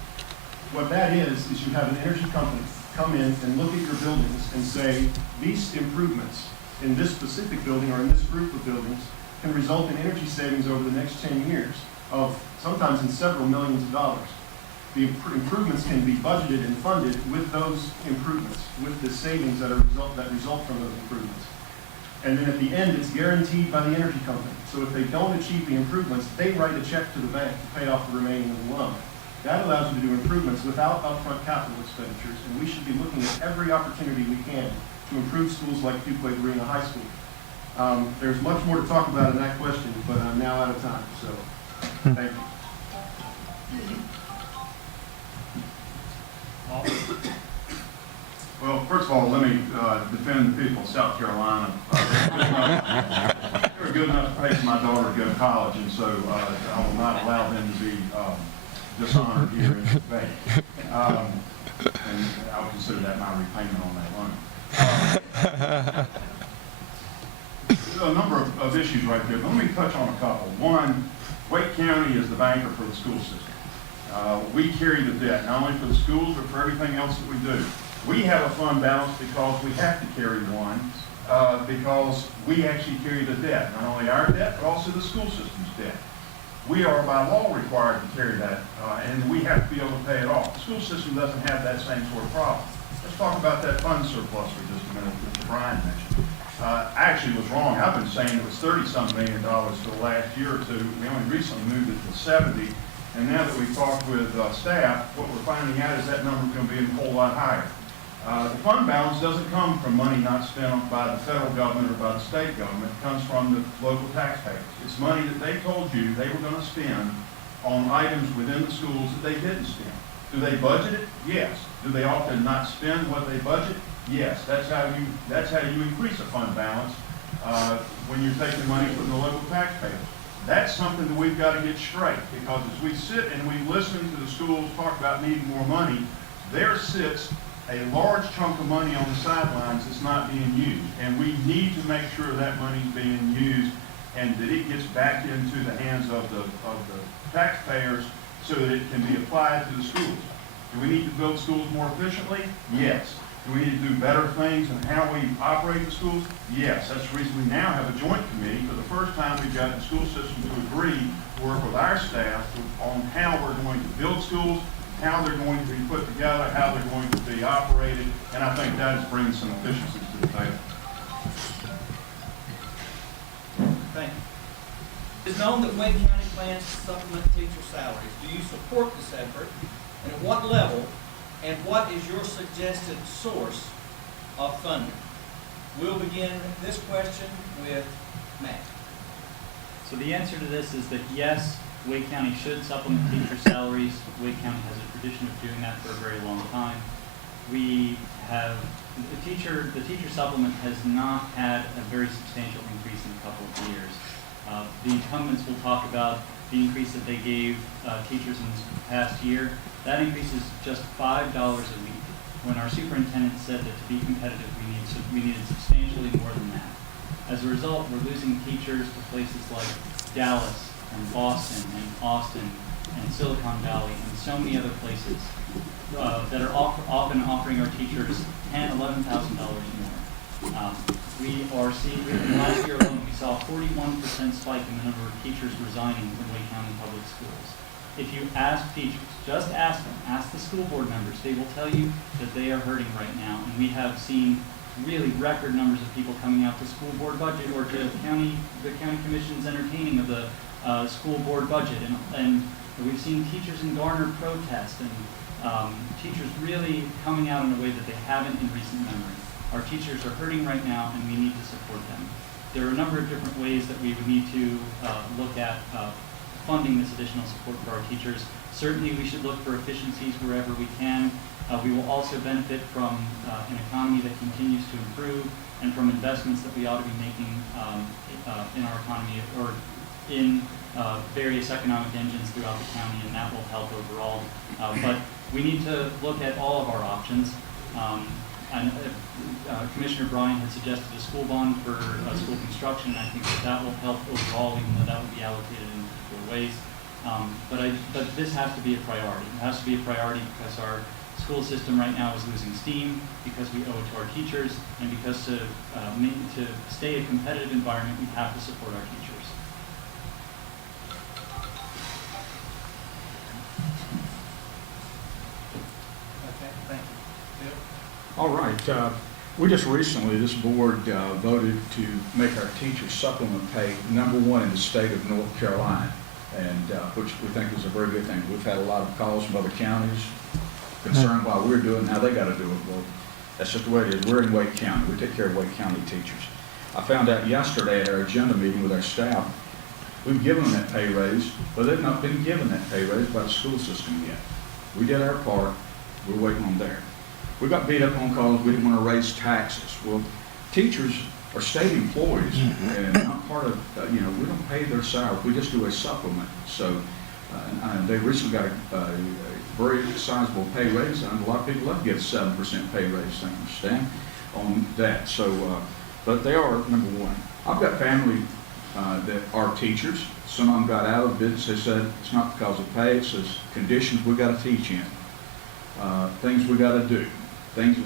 What that is you have an energy company come in and look at your buildings and say, these improvements in this specific building or in this group of buildings can result in energy savings over the next 10 years of sometimes in several millions of dollars. The improvements can be budgeted and funded with those improvements, with the savings that result from those improvements. And then at the end, it's guaranteed by the energy company. So if they don't achieve the improvements, they write a check to the bank to pay off the remaining of the loan. That allows you to do improvements without upfront capital expenditures, and we should be looking at every opportunity we can to improve schools like Fuquay-Varina High School. There's much more to talk about in that question, but I'm now out of time, so thank you. Well, first of all, let me defend the people of South Carolina. They were good enough to pay for my daughter to go to college, and so I will not allow them to be dishonored here in Bay. And I'll consider that my repayment on that loan. There's a number of issues right there, but let me touch on a couple. One, Wake County is the banker for the school system. We carry the debt, not only for the schools, but for everything else that we do. We have a fund balance because we have to carry one, because we actually carry the debt, not only our debt, but also the school system's debt. We are by law required to carry that, and we have to be able to pay it off. The school system doesn't have that same sort of problem. Let's talk about that fund surplus for just a minute that Brian mentioned. I actually was wrong. I've been saying it was $30-some million for the last year or two. We only recently moved it to 70. And now that we've talked with staff, what we're finding out is that number is going to be a whole lot higher. The fund balance doesn't come from money not spent by the federal government or by the state government. It comes from the local taxpayers. It's money that they told you they were going to spend on items within the schools that they didn't spend. Do they budget it? Yes. Do they often not spend what they budget? Yes. That's how you increase a fund balance when you're taking money from the local taxpayers. That's something that we've got to get straight, because as we sit and we listen to the schools talk about needing more money, there sits a large chunk of money on the sidelines that's not being used. And we need to make sure that money is being used and that it gets back into the hands of the taxpayers so that it can be applied to the schools. Do we need to build schools more efficiently? Yes. Do we need to do better things in how we operate the schools? Yes. That's the reason we now have a joint committee. For the first time, we've got the school system to agree to work with our staff on how we're going to build schools, how they're going to be put together, how they're going to be operated, and I think that is bringing some efficiencies to the table. Thank you. It is known that Wake County plans to supplement teacher salaries. Do you support this effort? And at what level? And what is your suggested source of funding? We'll begin this question with Matt. So the answer to this is that yes, Wake County should supplement teacher salaries. Wake County has a tradition of doing that for a very long time. We have, the teacher supplement has not had a very substantial increase in a couple of years. The incumbents will talk about the increase that they gave teachers in this past year. That increase is just $5 a week, when our superintendent said that to be competitive, we needed substantially more than that. As a result, we're losing teachers to places like Dallas and Boston and Austin and Silicon Valley and so many other places that are often offering our teachers $10,000, $11,000 more. We are seeing, last year alone, we saw a 41% spike in the number of teachers resigning from Wake County Public Schools. If you ask teachers, just ask them, ask the school board members, they will tell you that they are hurting right now. And we have seen really record numbers of people coming out to school board budget or to the county commission's entertaining of the school board budget. And we've seen teachers in Garner protest and teachers really coming out in a way that they haven't in recent memory. Our teachers are hurting right now and we need to support them. There are a number of different ways that we would need to look at funding this additional support for our teachers. Certainly we should look for efficiencies wherever we can. We will also benefit from an economy that continues to improve and from investments that we ought to be making in our economy or in various economic engines throughout the county, and that will help overall. But we need to look at all of our options. And Commissioner Bryan had suggested a school bond for school construction, and I think that will help overall, even though that would be allocated in particular ways. But this has to be a priority. It has to be a priority because our school system right now is losing steam, because we owe it to our teachers, and because to stay a competitive environment, we have to support our teachers. Okay, thank you. Bill? All right. We just recently, this board voted to make our teachers supplement pay #1 in the state of North Carolina, and which we think is a very good thing. We've had a lot of calls from other counties concerned why we're doing it, how they got to do it. Well, that's just the way it is. We're in Wake County. We take care of Wake County teachers. I found out yesterday at our agenda meeting with our staff, we've given them that pay raise, but they've not been given that pay raise by the school system yet. We did our part. We're waiting on theirs. We got beat up on because we didn't want to raise taxes. Well, teachers are state employees and not part of, we don't pay their salary. We just do a supplement. So they recently got a very sizable pay raise, and a lot of people love to get a 7% pay raise, thank you, Stan, on that. So, but they are number one. I've got family that are teachers. Some of them got out of the business. They said it's not because of pay, it's just conditions we got to teach in, things we got to do, things that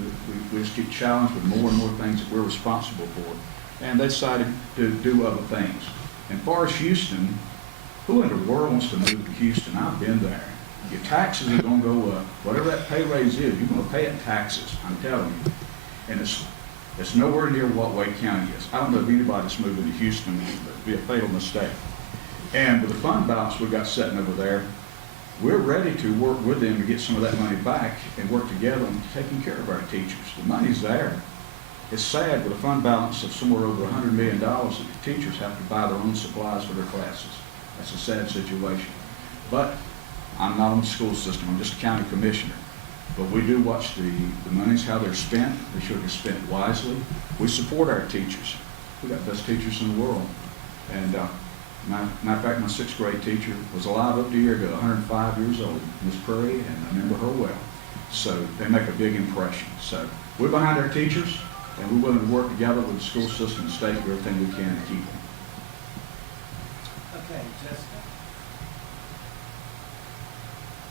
we just get challenged with more and more things that we're responsible for. And they decided to do other things. And as far as Houston, who in the world wants to move to Houston? I've been there. Your taxes are going to go up. Whatever that pay raise is, you're going to pay it in taxes, I'm telling you. And it's nowhere near what Wake County is. I don't know of anybody that's moving to Houston. It would be a fatal mistake. And with the fund balance we got sitting over there, we're ready to work with them to get some of that money back and work together on taking care of our teachers. The money's there. It's sad with a fund balance of somewhere over $100 million that the teachers have to buy their own supplies for their classes. That's a sad situation. But I'm not on the school system. I'm just a county commissioner. But we do watch the monies, how they're spent. They should be spent wisely. We support our teachers. We got the best teachers in the world. And matter of fact, my 6th grade teacher was alive up to a year ago, 105 years old, Miss Prairie, and I remember her well. So they make a big impression. So we're behind our teachers, and we're willing to work together with the school system and state, do everything we can to keep them. Okay, Jessica?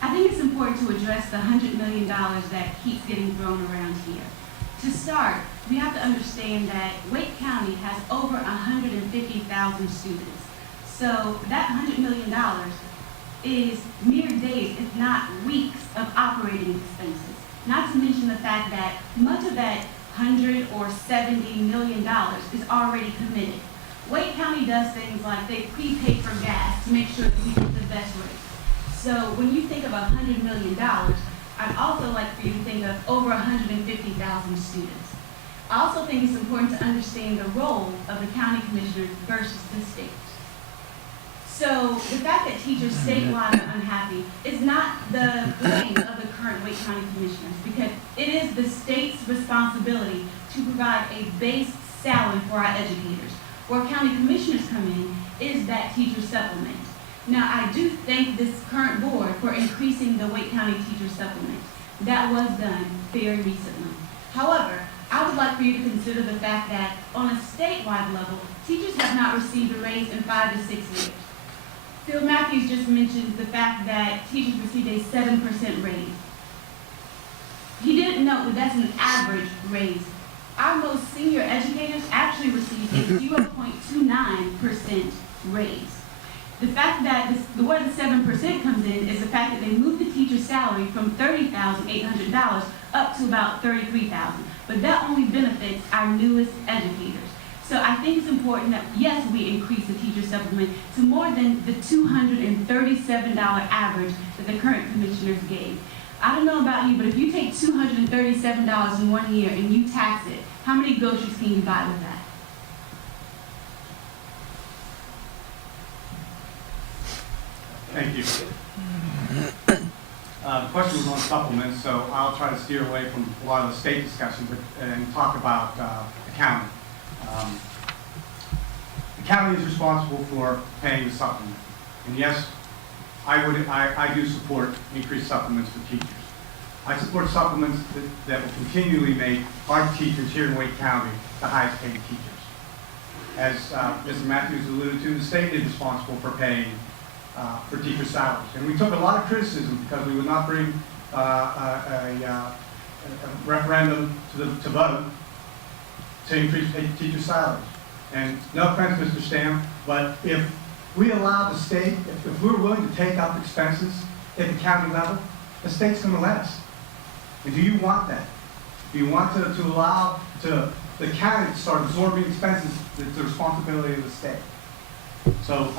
I think it's important to address the $100 million that keeps getting thrown around here. To start, we have to understand that Wake County has over 150,000 students. So that $100 million is mere days, if not weeks, of operating expenses. Not to mention the fact that much of that $100 or $70 million is already committed. Wake County does things like they prepay for gas to make sure that we get the best rate. So when you think of $100 million, I'd also like for you to think of over 150,000 students. I also think it's important to understand the role of the county commissioners versus the state. So the fact that teachers statewide are unhappy is not the blame of the current Wake County commissioners, because it is the state's responsibility to provide a base salary for our educators. Where county commissioners come in is that teacher supplement. Now, I do thank this current board for increasing the Wake County teacher supplement. That was done very recently. However, I would like for you to consider the fact that on a statewide level, teachers have not received a raise in 5 to 6 years. Phil Matthews just mentioned the fact that teachers received a 7% raise. He didn't note that that's an average raise. Our most senior educators actually received a 0.29% raise. The fact that where the 7% comes in is the fact that they moved the teacher's salary from $30,800 up to about $33,000. But that only benefits our newest educators. So I think it's important that, yes, we increase the teacher supplement to more than the $237 average that the current commissioners gave. I don't know about you, but if you take $237 in 1 year and you tax it, how many groceries can you buy with that? Thank you. The question was on supplements, so I'll try to steer away from a lot of the state discussions and talk about the county. The county is responsible for paying the supplement. And yes, I do support increased supplements for teachers. I support supplements that will continually make our teachers here in Wake County the highest paid teachers. As Mr. Matthews alluded to, the state is responsible for paying for teacher salaries. And we took a lot of criticism because we would not bring a referendum to vote to increase teacher salaries. And no offense, Mr. Stam, but if we allow the state, if we're willing to take up expenses at the county level, the state's going to let us. And do you want that? Do you want to allow the county to start absorbing expenses? It's the responsibility of the state. So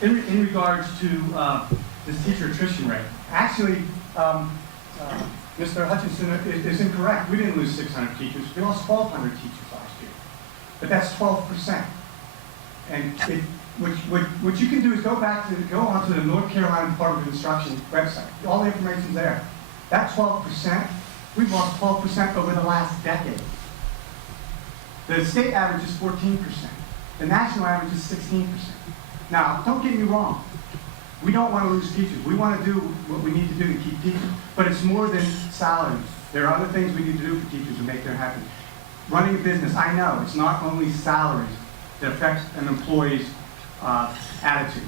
in regards to this teacher attrition rate, actually, Mr. Hutchinson is incorrect. We didn't lose 600 teachers. We lost 1,200 teachers last year. But that's 12%. And what you can do is go onto the North Carolina Department of Instruction website. All the information's there. That 12% We've lost 12% over the last decade. The state average is 14%. The national average is 16%. Now, don't get me wrong. We don't want to lose teachers. We want to do what we need to do to keep teachers. But it's more than salaries. There are other things we need to do for teachers to make them happy. Running a business, I know, it's not only salaries that affects an employee's attitude.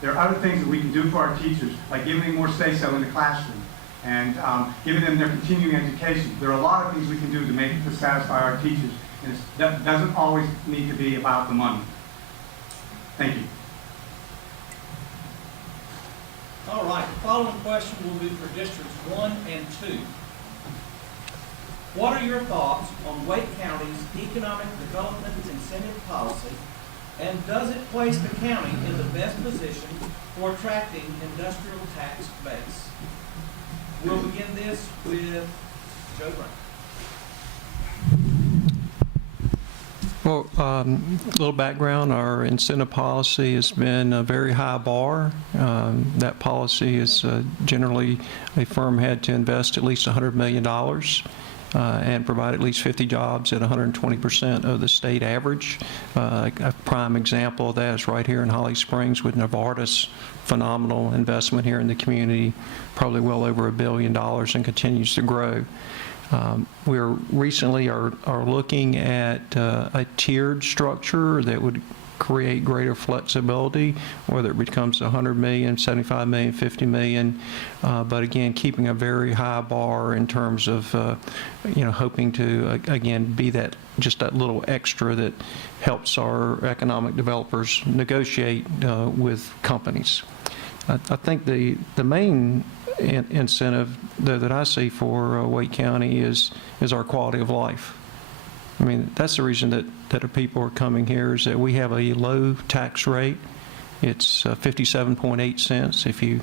There are other things that we can do for our teachers, like giving them more say-so in the classroom and giving them their continuing education. There are a lot of things we can do to satisfy our teachers, and it doesn't always need to be about the money. Thank you. All right, the following question will be for Districts 1 and 2. What are your thoughts on Wake County's economic development incentive policy, and does it place the county in the best position for attracting industrial tax base? We'll begin this with Joe Brown. Well, a little background, our incentive policy has been a very high bar. That policy is generally a firm had to invest at least $100 million and provide at least 50 jobs at 120% of the state average. A prime example of that is right here in Holly Springs with Novartis. Phenomenal investment here in the community, probably well over $1 billion and continues to grow. We're recently are looking at a tiered structure that would create greater flexibility, whether it becomes 100 million, 75 million, 50 million, but again, keeping a very high bar in terms of, hoping to, again, be that, just that little extra that helps our economic developers negotiate with companies. I think the main incentive that I see for Wake County is our quality of life. I mean, that's the reason that our people are coming here, is that we have a low tax rate. It's 57.8 cents. If you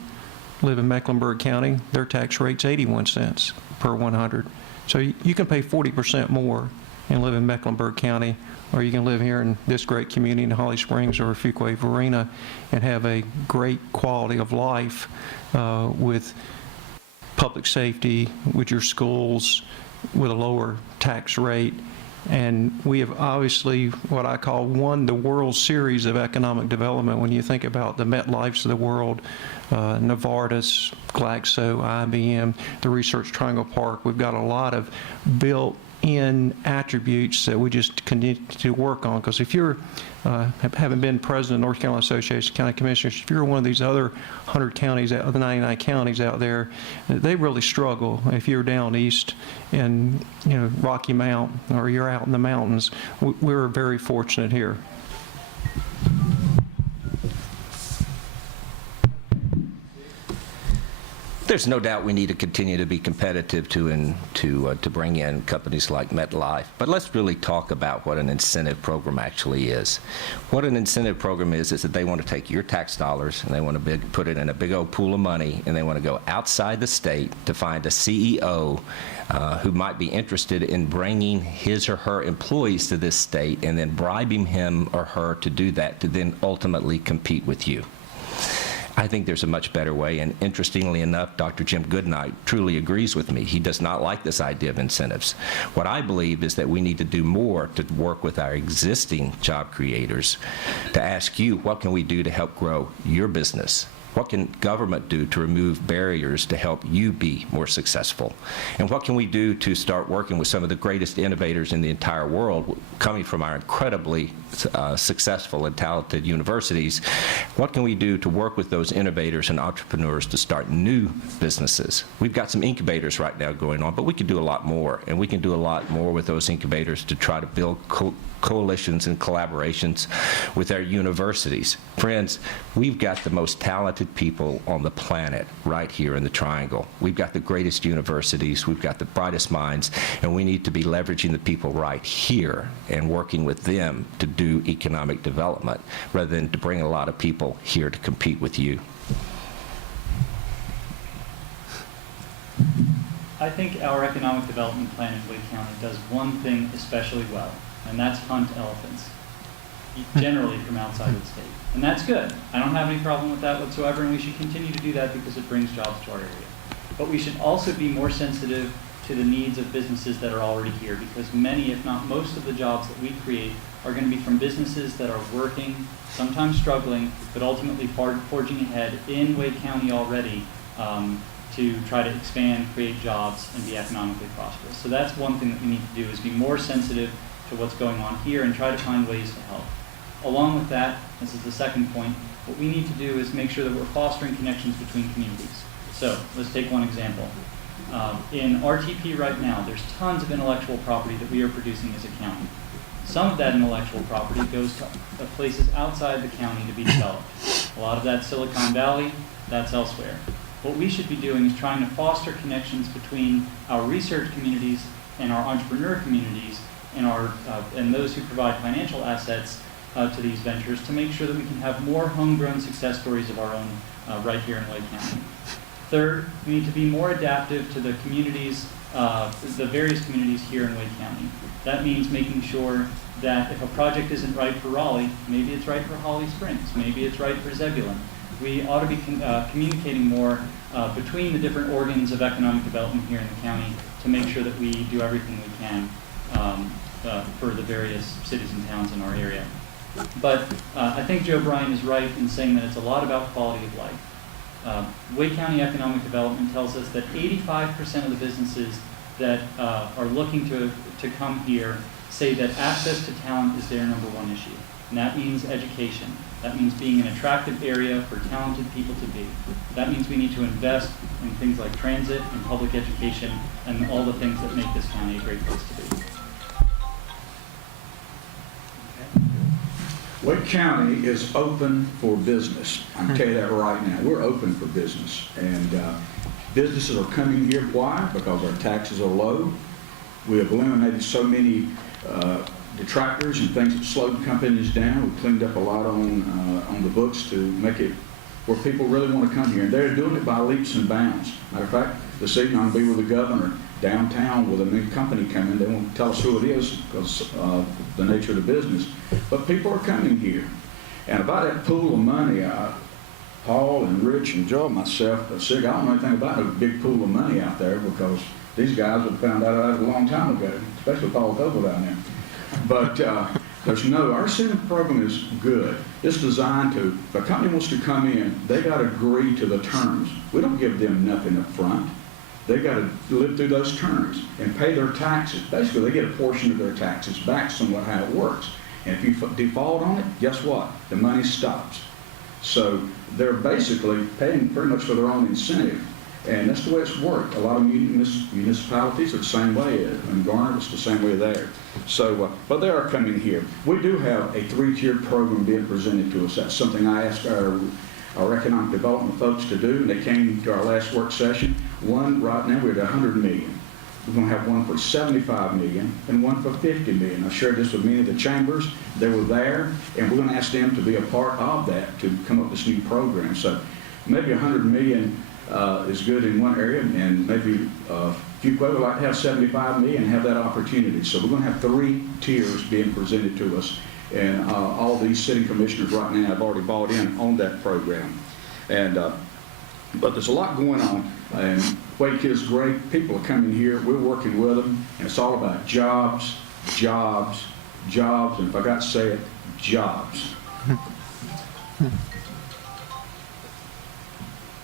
live in Mecklenburg County, their tax rate's 81 cents per 100. So you can pay 40% more and live in Mecklenburg County, or you can live here in this great community in Holly Springs or Fuquay-Varina and have a great quality of life with public safety, with your schools, with a lower tax rate. And we have obviously, what I call, won the World Series of economic development. When you think about the MetLifes of the world, Novartis, Glaxo, IBM, the Research Triangle Park, we've got a lot of built-in attributes that we just continue to work on. Because if you're, haven't been president of North Carolina Association of County Commissioners, if you're one of these other 100 counties, the 99 counties out there, they really struggle. If you're down east in Rocky Mount, or you're out in the mountains, we're very fortunate here. There's no doubt we need to continue to be competitive to bring in companies like MetLife. But let's really talk about what an incentive program actually is. What an incentive program is that they want to take your tax dollars and they want to put it in a big old pool of money, and they want to go outside the state to find a CEO who might be interested in bringing his or her employees to this state, and then bribing him or her to do that, to then ultimately compete with you. I think there's a much better way, and interestingly enough, Dr. Jim Goodnight truly agrees with me. He does not like this idea of incentives. What I believe is that we need to do more to work with our existing job creators to ask you, what can we do to help grow your business? What can government do to remove barriers to help you be more successful? And what can we do to start working with some of the greatest innovators in the entire world, coming from our incredibly successful and talented universities? What can we do to work with those innovators and entrepreneurs to start new businesses? We've got some incubators right now going on, but we can do a lot more, and we can do a lot more with those incubators to try to build coalitions and collaborations with our universities. Friends, we've got the most talented people on the planet right here in the Triangle. We've got the greatest universities, we've got the brightest minds, and we need to be leveraging the people right here and working with them to do economic development, rather than to bring a lot of people here to compete with you. I think our economic development plan in Wake County does one thing especially well, and that's hunt elephants, generally from outside of the state. And that's good. I don't have any problem with that whatsoever, and we should continue to do that because it brings jobs to our area. But we should also be more sensitive to the needs of businesses that are already here, because many, if not most of the jobs that we create are going to be from businesses that are working, sometimes struggling, but ultimately forging ahead in Wake County already to try to expand, create jobs, and be economically prosperous. So that's one thing that we need to do, is be more sensitive to what's going on here and try to find ways to help. Along with that, this is the second point, what we need to do is make sure that we're fostering connections between communities. So let's take one example. In RTP right now, there's tons of intellectual property that we are producing as a county. Some of that intellectual property goes to places outside the county to be developed. A lot of that's Silicon Valley, that's elsewhere. What we should be doing is trying to foster connections between our research communities and our entrepreneur communities and those who provide financial assets to these ventures, to make sure that we can have more homegrown success stories of our own right here in Wake County. Third, we need to be more adaptive to the communities, the various communities here in Wake County. That means making sure that if a project isn't right for Raleigh, maybe it's right for Holly Springs, maybe it's right for Zebulon. We ought to be communicating more between the different organs of economic development here in the county to make sure that we do everything we can for the various cities and towns in our area. But I think Joe Bryan is right in saying that it's a lot about quality of life. Wake County Economic Development tells us that 85% of the businesses that are looking to come here say that access to talent is their number one issue. And that means education. That means being an attractive area for talented people to be. That means we need to invest in things like transit and public education and all the things that make this county a great place to be. Wake County is open for business. I can tell you that right now. We're open for business. And businesses are coming here. Why? Because our taxes are low. We have eliminated so many detractors and things that slowed companies down. We cleaned up a lot on the books to make it where people really want to come here. And they're doing it by leaps and bounds. Matter of fact, this evening I'll be with the governor downtown with a new company coming. They won't tell us who it is because of the nature of the business. But people are coming here. And about that pool of money, Paul and Rich and Joe and myself, I don't know anything about a big pool of money out there, because these guys would have found out about it a long time ago, especially Paul Coble down there. But our incentive program is good. It's designed to, if a company wants to come in, they got to agree to the terms. We don't give them nothing up front. They've got to live through those terms and pay their taxes. Basically, they get a portion of their taxes back, somewhat how it works. And if you default on it, guess what? The money stops. So they're basically paying pretty much for their own incentive. And that's the way it's worked. A lot of municipalities are the same way. In Garner, it's the same way there. So, but they are coming here. We do have a 3-tiered program being presented to us. That's something I asked our economic development folks to do, and they came to our last work session. One right now, we're at $100 million. We're going to have one for $75 million and one for $50 million. I shared this with many of the chambers. They were there, and we're going to ask them to be a part of that to come up with this new program. So maybe $100 million is good in one area, and maybe if you would like to have $75 million and have that opportunity. So we're going to have 3 tiers being presented to us. And all these city commissioners right now have already bought in on that program. And but there's a lot going on, and Wake is great. People are coming here. We're working with them, and it's all about jobs, jobs, jobs, and if I got to say it, jobs.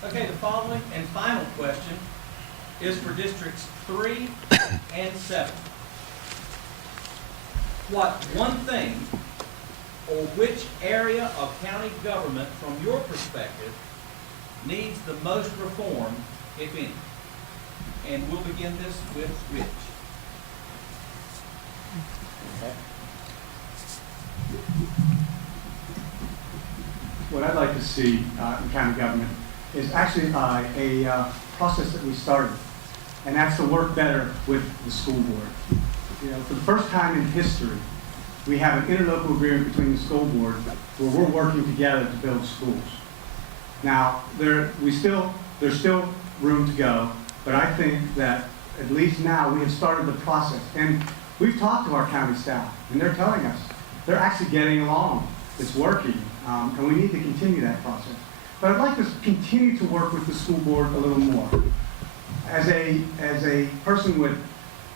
Okay, the following and final question is for districts 3 and 7. What one thing or which area of county government, from your perspective, needs the most reform, if any? And we'll begin this with Rich. Okay. What I'd like to see in county government is actually a process that we started, and that's to work better with the school board. You know, for the first time in history, we have an interlocal agreement between the school board where we're working together to build schools. Now, there's still room to go, but I think that at least now we have started the process. And we've talked to our county staff, and they're telling us they're actually getting along. It's working, and we need to continue that process. But I'd like to continue to work with the school board a little more. As a person with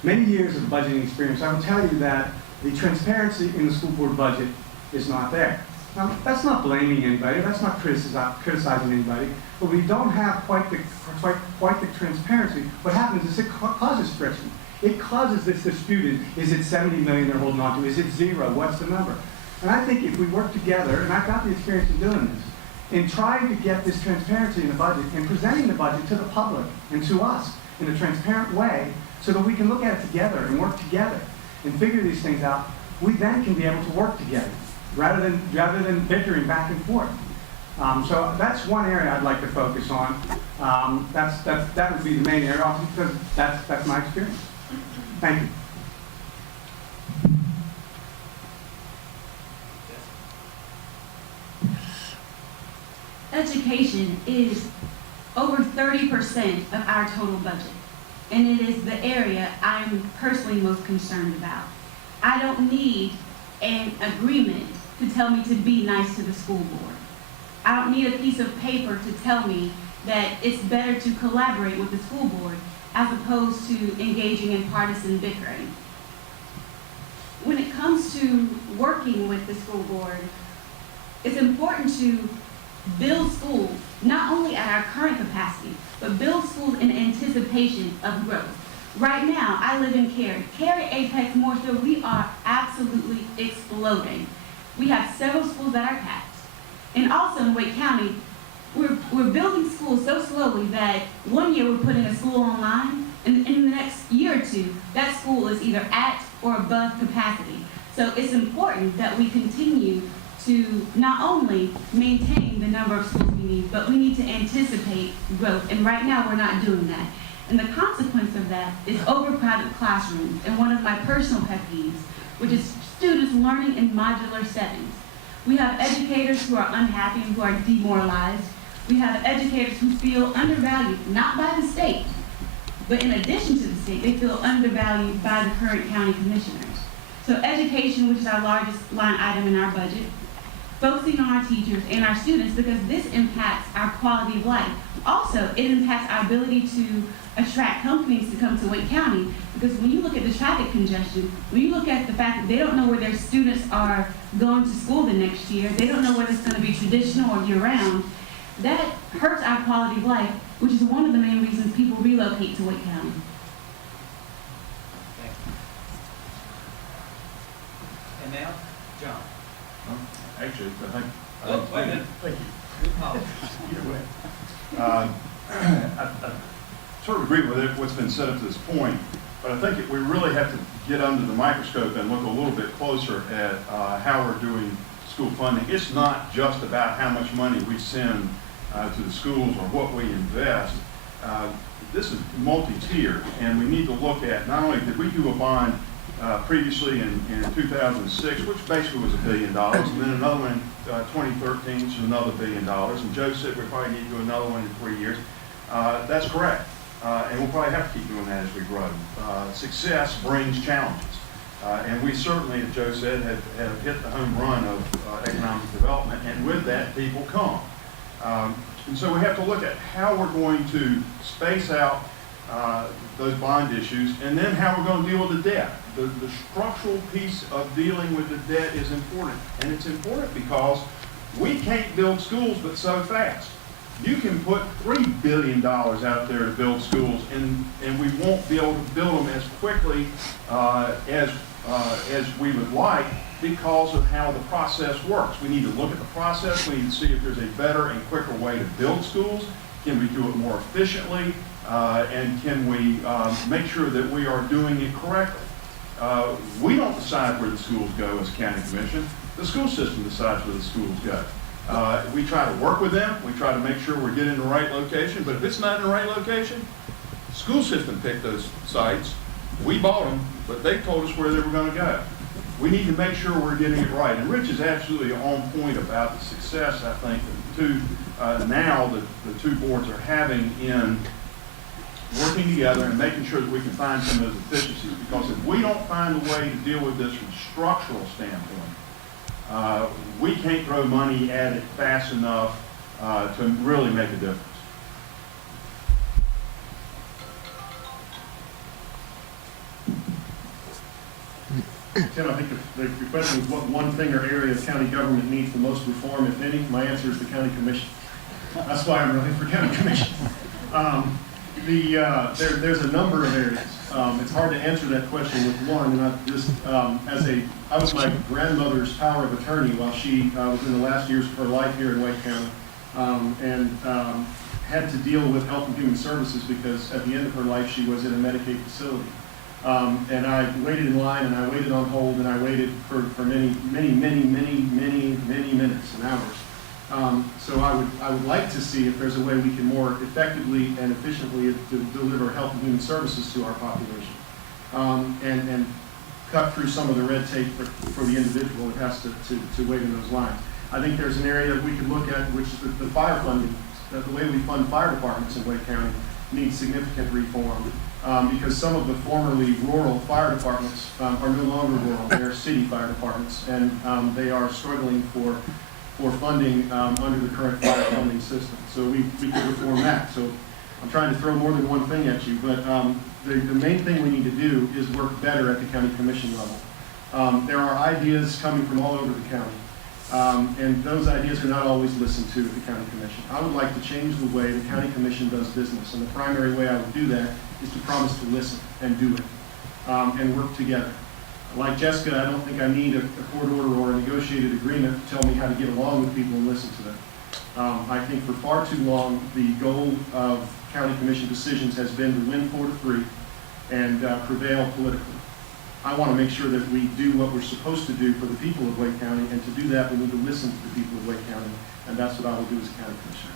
many years of budgeting experience, I will tell you that the transparency in the school board budget is not there. Now, that's not blaming anybody, that's not criticizing anybody, but we don't have quite the transparency. What happens is it causes friction. It causes this dispute. Is it 70 million they're holding on to? Is it zero? What's the number? And I think if we work together, and I've got the experience in doing this, in trying to get this transparency in the budget and presenting the budget to the public and to us in a transparent way so that we can look at it together and work together and figure these things out, we then can be able to work together rather than bickering back and forth. So that's one area I'd like to focus on. That would be the main area, also because that's my experience. Thank you. Education is over 30% of our total budget, and it is the area I'm personally most concerned about. I don't need an agreement to tell me to be nice to the school board. I don't need a piece of paper to tell me that it's better to collaborate with the school board as opposed to engaging in partisan bickering. When it comes to working with the school board, it's important to build schools, not only at our current capacity, but build schools in anticipation of growth. Right now, I live in Cary. Cary, Apex, Mooresville, we are absolutely exploding. We have several schools that are capped. And also in Wake County, we're building schools so slowly that one year we're putting a school online, and in the next year or two, that school is either at or above capacity. So it's important that we continue to not only maintain the number of schools we need, but we need to anticipate growth. And right now, we're not doing that. And the consequence of that is overcrowded classrooms, and one of my personal pet peeves, which is students learning in modular settings. We have educators who are unhappy and who are demoralized. We have educators who feel undervalued, not by the state, but in addition to the state, they feel undervalued by the current county commissioners. So education, which is our largest line item in our budget, focusing on our teachers and our students, because this impacts our quality of life. Also, it impacts our ability to attract companies to come to Wake County, because when you look at the traffic congestion, when you look at the fact that they don't know where their students are going to school the next year, they don't know whether it's going to be traditional or year-round, that hurts our quality of life, which is one of the main reasons people relocate to Wake County. Thank you. And now, John. Actually, I think. Oh, wait a minute. Thank you. Good call. Either way. I sort of agree with what's been said up to this point, but I think we really have to get under the microscope and look a little bit closer at how we're doing school funding. It's not just about how much money we send to the schools or what we invest. This is multi-tiered, and we need to look at not only did we do a bond previously in 2006, which basically was $1 billion, and then another one in 2013, which is another $1 billion, and Joe said we probably need to do another one in 3 years. That's correct, and we'll probably have to keep doing that as we grow. Success brings challenges, and we certainly, as Joe said, have hit the home run of economic development, and with that, people come. And so we have to look at how we're going to space out those bond issues, and then how we're going to deal with the debt. The structural piece of dealing with the debt is important, and it's important because we can't build schools but so fast. You can put $3 billion out there to build schools, and we won't be able to build them as quickly as we would like because of how the process works. We need to look at the process. We need to see if there's a better and quicker way to build schools. Can we do it more efficiently? And can we make sure that we are doing it correctly? We don't decide where the schools go as a county commission. The school system decides where the schools go. We try to work with them. We try to make sure we're getting in the right location. But if it's not in the right location, the school system picked those sites. We bought them, but they told us where they were going to go. We need to make sure we're getting it right. And Rich is absolutely on point about the success, I think, that the two boards are having in working together and making sure that we can find some of those efficiencies. Because if we don't find a way to deal with this from a structural standpoint, we can't throw money at it fast enough to really make a difference. Tim, I think if the question is what one thing or area of county government needs the most reform, if any, my answer is the county commission. That's why I'm running for county commission. There's a number of areas. It's hard to answer that question with one, and I was my grandmother's power of attorney while she was in the last years of her life here in Wake County, and had to deal with Health and Human Services because at the end of her life she was in a Medicaid facility. And I waited in line, and I waited on hold, and I waited for many minutes and hours. So I would like to see if there's a way we can more effectively and efficiently deliver health and human services to our population, and cut through some of the red tape for the individual that has to wait in those lines. I think there's an area we could look at, which is the fire funding. The way we fund fire departments in Wake County needs significant reform. Because some of the formerly rural fire departments are no longer rural, they are city fire departments, and they are struggling for funding under the current fire funding system. So we could reform that. So I'm trying to throw more than one thing at you, but the main thing we need to do is work better at the county commission level. There are ideas coming from all over the county, and those ideas are not always listened to at the county commission. I would like to change the way the county commission does business, and the primary way I would do that is to promise to listen and do it, and work together. Like Jessica, I don't think I need a court order or a negotiated agreement to tell me how to get along with people and listen to them. I think for far too long, the goal of county commission decisions has been to win 4-3 and prevail politically. I want to make sure that we do what we're supposed to do for the people of Wake County, and to do that, we need to listen to the people of Wake County, and that's what I will do as a county commissioner.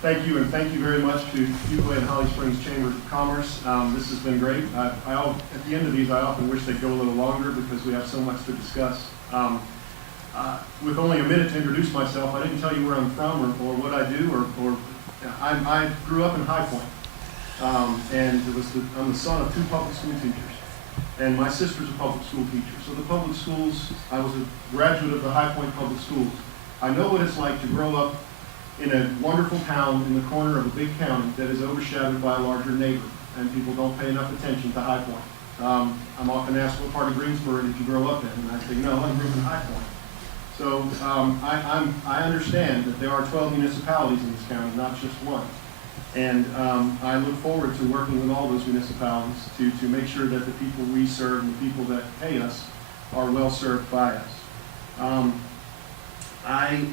Thank you, and thank you very much to Fuquay and Holly Springs Chamber of Commerce. This has been great. At the end of these, I often wish they'd go a little longer because we have so much to discuss. With only a minute to introduce myself, I didn't tell you where I'm from or what I do. I grew up in High Point, and I'm the son of 2 public school teachers, and my sister's a public school teacher. So the public schools, I was a graduate of the High Point Public Schools. I know what it's like to grow up in a wonderful town in the corner of a big county that is overshadowed by a larger neighbor, and people don't pay enough attention to High Point. I'm often asked, what part of Greensboro did you grow up in? And I say, no, I grew up in High Point. So I understand that there are 12 municipalities in this county, not just one. And I look forward to working with all those municipalities to make sure that the people we serve and the people that pay us are well served by us. I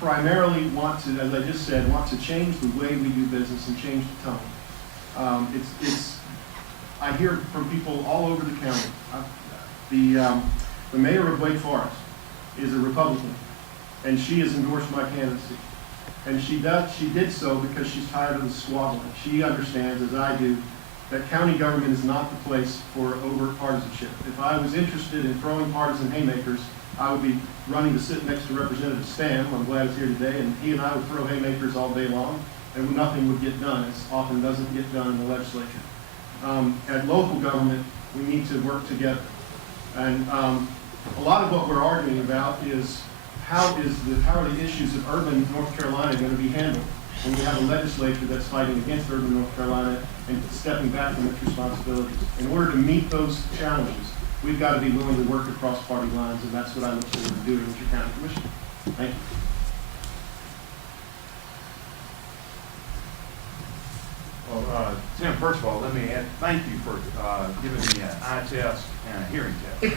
primarily want to, as I just said, want to change the way we do business and change the tone. I hear from people all over the county. The mayor of Wake Forest is a Republican, and she has endorsed my candidacy. And she did so because she's tired of the squabbling. She understands, as I do, that county government is not the place for overt partisanship. If I was interested in throwing partisan haymakers, I would be running to sit next to Representative Stam, I'm glad he's here today, and he and I would throw haymakers all day long, and nothing would get done, as often doesn't get done in the legislature. At local government, we need to work together. And a lot of what we're arguing about is how are the issues of urban North Carolina going to be handled when we have a legislature that's fighting against urban North Carolina and stepping back from its responsibilities. In order to meet those challenges, we've got to be willing to work across party lines, and that's what I look forward to doing with your county commission. Thank you. Well, Tim, first of all, let me thank you for giving me an eye test and a hearing test.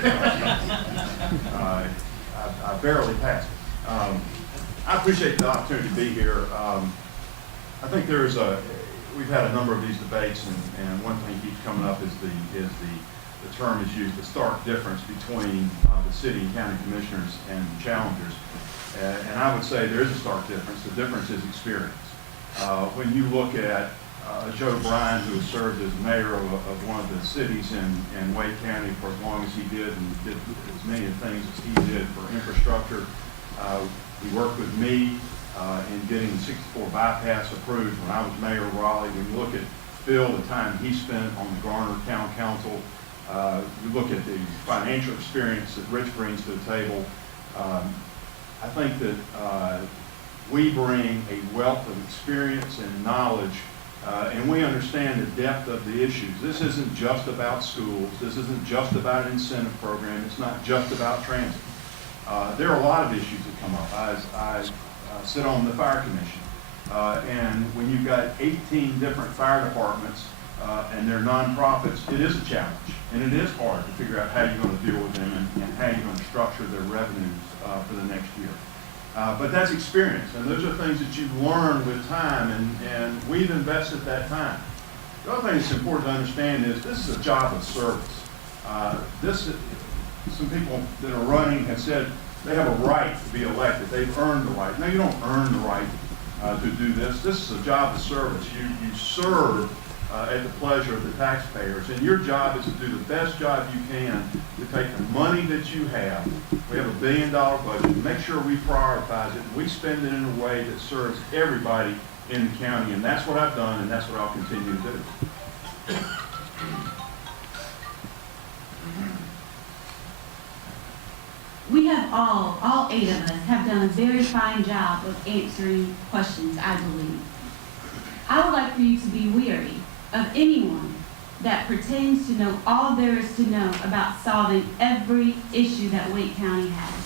I barely passed it. I appreciate the opportunity to be here. I think we've had a number of these debates, and one thing keeps coming up is the term is used, the stark difference between the city and county commissioners and challengers. And I would say there is a stark difference. The difference is experience. When you look at Joe Bryan, who has served as mayor of one of the cities in Wake County for as long as he did, and did as many things as he did for infrastructure. He worked with me in getting the 64 bypass approved when I was mayor of Raleigh. When you look at Phil, the time he spent on the Garner Town Council, you look at the financial experience that Rich brings to the table. I think that we bring a wealth of experience and knowledge and we understand the depth of the issues. This isn't just about schools. This isn't just about an incentive program. It's not just about transit. There are a lot of issues that come up. I sit on the fire commission, and when you've got 18 different fire departments and they're nonprofits, it is a challenge, and it is hard to figure out how you're going to deal with them and how you're going to structure their revenues for the next year. But that's experience, and those are things that you learn with time, and we've invested that time. The other thing that's important to understand is this is a job of service. Some people that are running have said they have a right to be elected. They've earned the right. No, you don't earn the right to do this. This is a job of service. You serve at the pleasure of the taxpayers, and your job is to do the best job you can to take the money that you have. We have $1 billion budget. Make sure we prioritize it, and we spend it in a way that serves everybody in the county, and that's what I've done, and that's what I'll continue to do. We have all 8 of us have done a very fine job of answering questions, I believe. I would like for you to be weary of anyone that pretends to know all there is to know about solving every issue that Wake County has.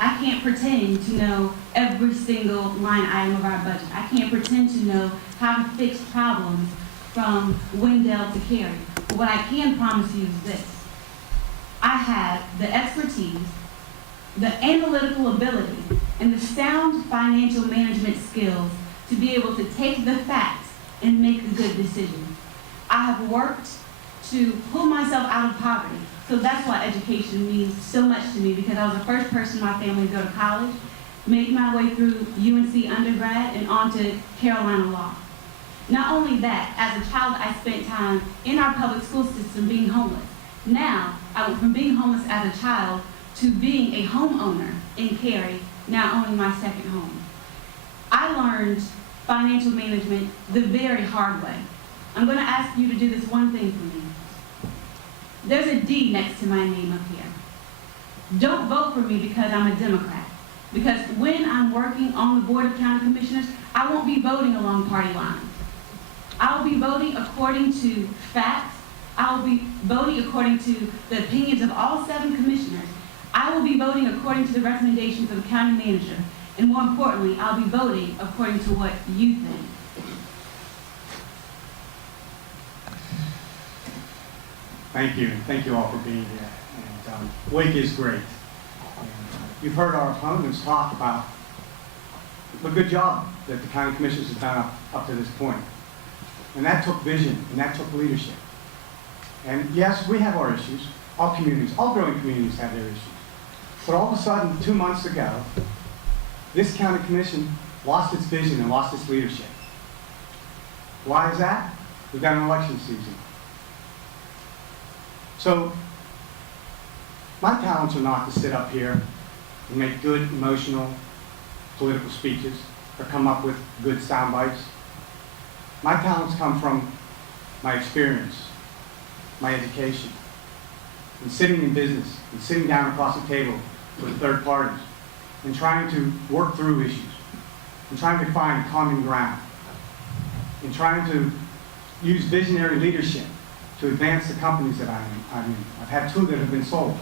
I can't pretend to know every single line item of our budget. I can't pretend to know how to fix problems from Wendell to Cary. But what I can promise you is this. I have the expertise, the analytical ability, and the sound financial management skills to be able to take the facts and make a good decision. I have worked to pull myself out of poverty. So that's why education means so much to me, because I was the first person in my family to go to college, made my way through UNC undergrad and on to Carolina Law. Not only that, as a child, I spent time in our public school system being homeless. Now, I went from being homeless as a child to being a homeowner in Cary, now owning my second home. I learned financial management the very hard way. I'm going to ask you to do this one thing for me. There's a D next to my name up here. Don't vote for me because I'm a Democrat. Because when I'm working on the Board of County Commissioners, I won't be voting along party lines. I'll be voting according to facts. I'll be voting according to the opinions of all 7 commissioners. I will be voting according to the recommendations of the county manager. And more importantly, I'll be voting according to what you think. Thank you. Thank you all for being here. And Wake is great. And, you've heard our opponents talk about the good job that the county commissioners have done up to this point. And that took vision, and that took leadership. And yes, we have our issues. All communities, all growing communities have their issues. But all of a sudden, 2 months ago, this county commission lost its vision and lost its leadership. Why is that? We've got an election season. So, my talents are not to sit up here and make good, emotional, political speeches or come up with good sound bites. My talents come from my experience, my education, and sitting in business, and sitting down across the table with third parties, and trying to work through issues, and trying to find common ground, and trying to use visionary leadership to advance the companies that I'm in. I've had 2 that have been sold.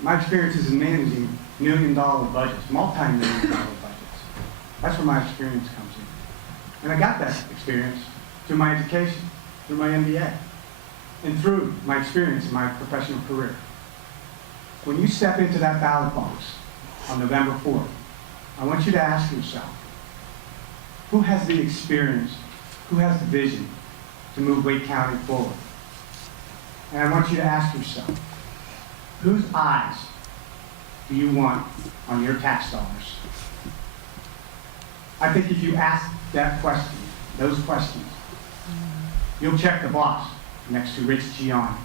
My experience is in managing $1 million budgets, multi-million-dollar budgets. That's where my experience comes in. And I got that experience through my education, through my MBA, and through my experience in my professional career. When you step into that ballot box on November 4th, I want you to ask yourself, who has the experience, who has the vision to move Wake County forward? And I want you to ask yourself, whose eyes do you want on your tax dollars? I think if you ask that question, those questions, you'll check the box next to Rich Gianni,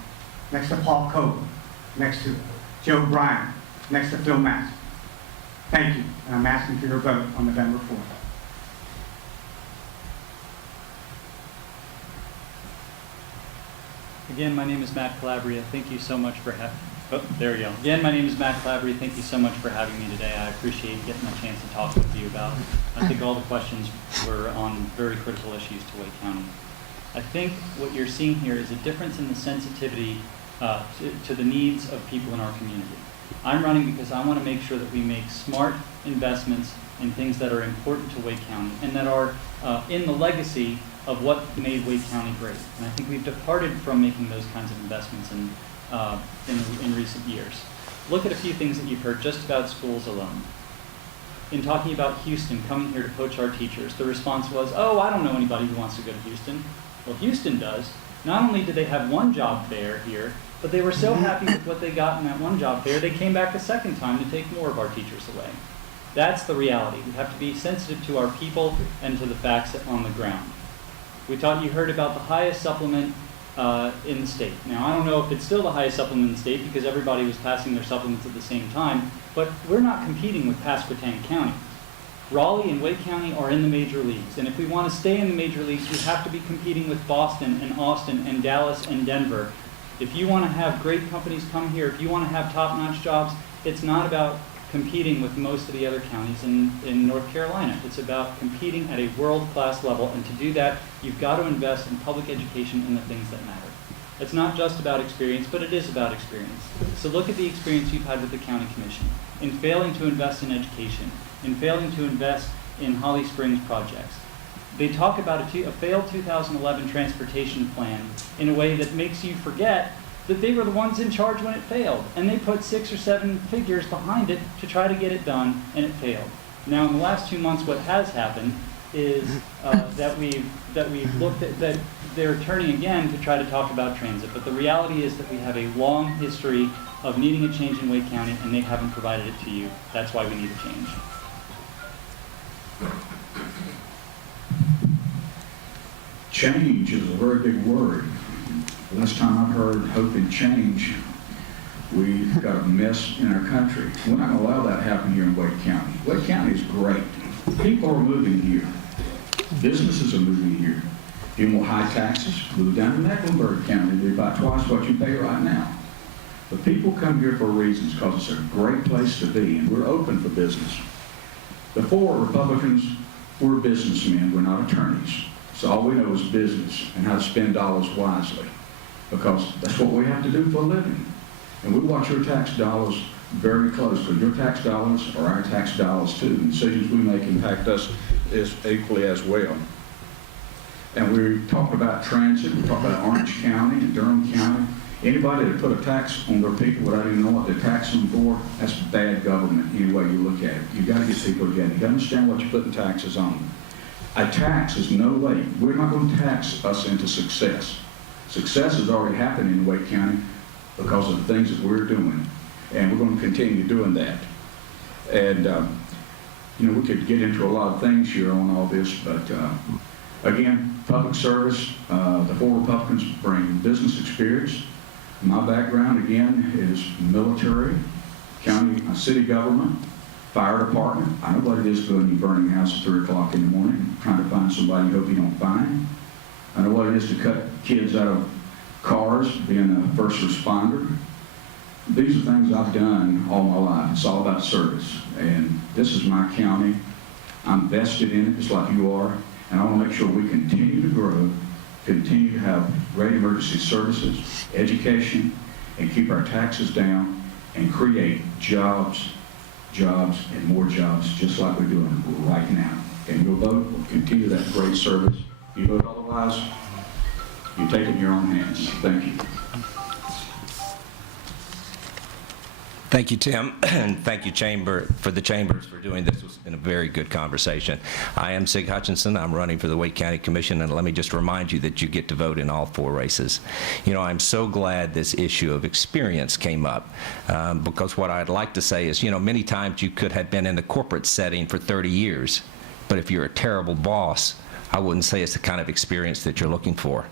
next to Paul Coble, next to Joe Bryan, next to Phil Massey. Thank you, and I'm asking for your vote on November 4th. Again, my name is Matt Calabria. Thank you so much for Oh, there we go. Again, my name is Matt Clavery. Thank you so much for having me today. I appreciate getting the chance to talk with you about, I think all the questions were on very critical issues to Wake County. I think what you're seeing here is a difference in the sensitivity to the needs of people in our community. I'm running because I want to make sure that we make smart investments in things that are important to Wake County and that are in the legacy of what made Wake County great. And I think we've departed from making those kinds of investments in recent years. Look at a few things that you've heard just about schools alone. In talking about Houston coming here to poach our teachers, the response was, oh, I don't know anybody who wants to go to Houston. Well, Houston does. Not only did they have one job fair here, but they were so happy with what they got in that one job fair, they came back a second time to take more of our teachers away. That's the reality. We have to be sensitive to our people and to the facts on the ground. You heard about the highest supplement in the state. Now, I don't know if it's still the highest supplement in the state because everybody was passing their supplements at the same time, but we're not competing with Pasquotank County. Raleigh and Wake County are in the major leagues, and if we want to stay in the major leagues, we have to be competing with Boston and Austin and Dallas and Denver. If you want to have great companies come here, if you want to have top-notch jobs, it's not about competing with most of the other counties in North Carolina. It's about competing at a world-class level, and to do that, you've got to invest in public education and the things that matter. It's not just about experience, but it is about experience. So look at the experience you've had with the County Commission in failing to invest in education, in failing to invest in Holly Springs projects. They talk about a failed 2011 transportation plan in a way that makes you forget that they were the ones in charge when it failed, and they put 6 or 7 figures behind it to try to get it done, and it failed. Now, in the last 2 months, what has happened is that we've looked at that they're turning again to try to talk about transit, but the reality is that we have a long history of needing a change in Wake County, and they haven't provided it to you. That's why we need a change. Change is a very big word. Last time I heard hope and change, we've got a mess in our country. We're not going to allow that to happen here in Wake County. Wake County is great. People are moving here. Businesses are moving here. You want high taxes? Move down to Mecklenburg County. They're about twice what you pay right now. But people come here for reasons because it's a great place to be, and we're open for business. Before, Republicans were businessmen. We're not attorneys. So all we know is business and how to spend dollars wisely, because that's what we have to do for a living. And we watch your tax dollars very closely. Your tax dollars are our tax dollars too. And decisions we make impact us equally as well. And we talk about transit, we talk about Orange County and Durham County. Anybody that put a tax on their people without even knowing what they're taxing them for, that's bad government any way you look at it. You've got to get people together. You've got to understand what you're putting taxes on. A tax is no way. We're not going to tax us into success. Success has already happened in Wake County because of the things that we're doing. And we're going to continue doing that. And, you know, we could get into a lot of things here on all this, but again, public service, the 4 Republicans bring business experience. My background, again, is military, county, city government, fire department. I know what it is to go in your burning house at 3 o'clock in the morning, trying to find somebody you hope you don't find. I know what it is to cut kids out of cars, being a first responder. These are things I've done all my life. It's all about service. And this is my county. I'm vested in it, just like you are. And I want to make sure we continue to grow, continue to have great emergency services, education, and keep our taxes down, and create jobs, and more jobs, just like we're doing right now. And you'll vote, we'll continue that great service. If you vote otherwise, you take it in your own hands. Thank you. Thank you, Tim, and thank you, for the Chambers for doing this. It's been a very good conversation. I am Sig Hutchinson. I'm running for the Wake County Commission, and let me just remind you that you get to vote in all 4 races. You know, I'm so glad this issue of experience came up, because what I'd like to say is, you know, many times you could have been in the corporate setting for 30 years, but if you're a terrible boss, I wouldn't say it's the kind of experience that you're looking for.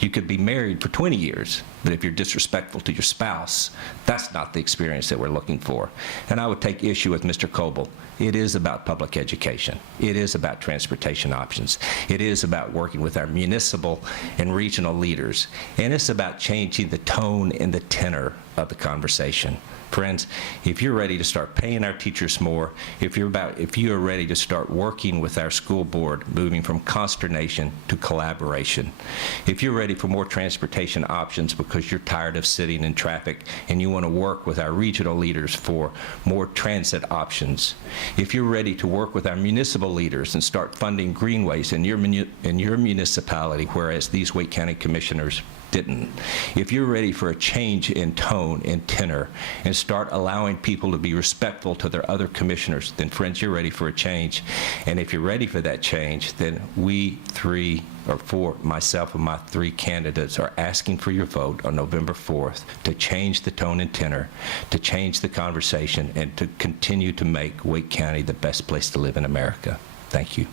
You could be married for 20 years, but if you're disrespectful to your spouse, that's not the experience that we're looking for. And I would take issue with Mr. Coble. It is about public education. It is about transportation options. It is about working with our municipal and regional leaders. And it's about changing the tone and the tenor of the conversation. Friends, if you're ready to start paying our teachers more, if you are ready to start working with our school board, moving from consternation to collaboration, if you're ready for more transportation options because you're tired of sitting in traffic and you want to work with our regional leaders for more transit options, if you're ready to work with our municipal leaders and start funding greenways in your municipality, whereas these Wake County commissioners didn't. If you're ready for a change in tone and tenor and start allowing people to be respectful to their other commissioners, then friends, you're ready for a change. And if you're ready for that change, then we three, or four, myself and my three candidates, are asking for your vote on November 4th to change the tone and tenor, to change the conversation, and to continue to make Wake County the best place to live in America. Thank you.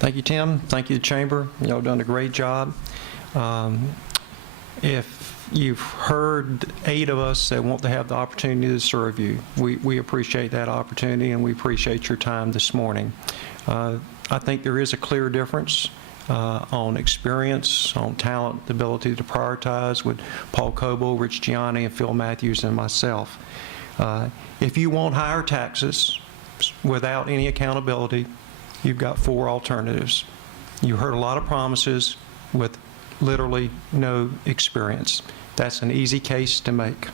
Thank you, Tim. Thank you, the Chamber. Y'all done a great job. If you've heard 8 of us that want to have the opportunity to serve you, we appreciate that opportunity, and we appreciate your time this morning. I think there is a clear difference on experience, on talent, the ability to prioritize with Paul Coble, Rich Gianni, and Phil Matthews, and myself. If you want higher taxes without any accountability, you've got 4 alternatives. You heard a lot of promises with literally no experience. That's an easy case to make.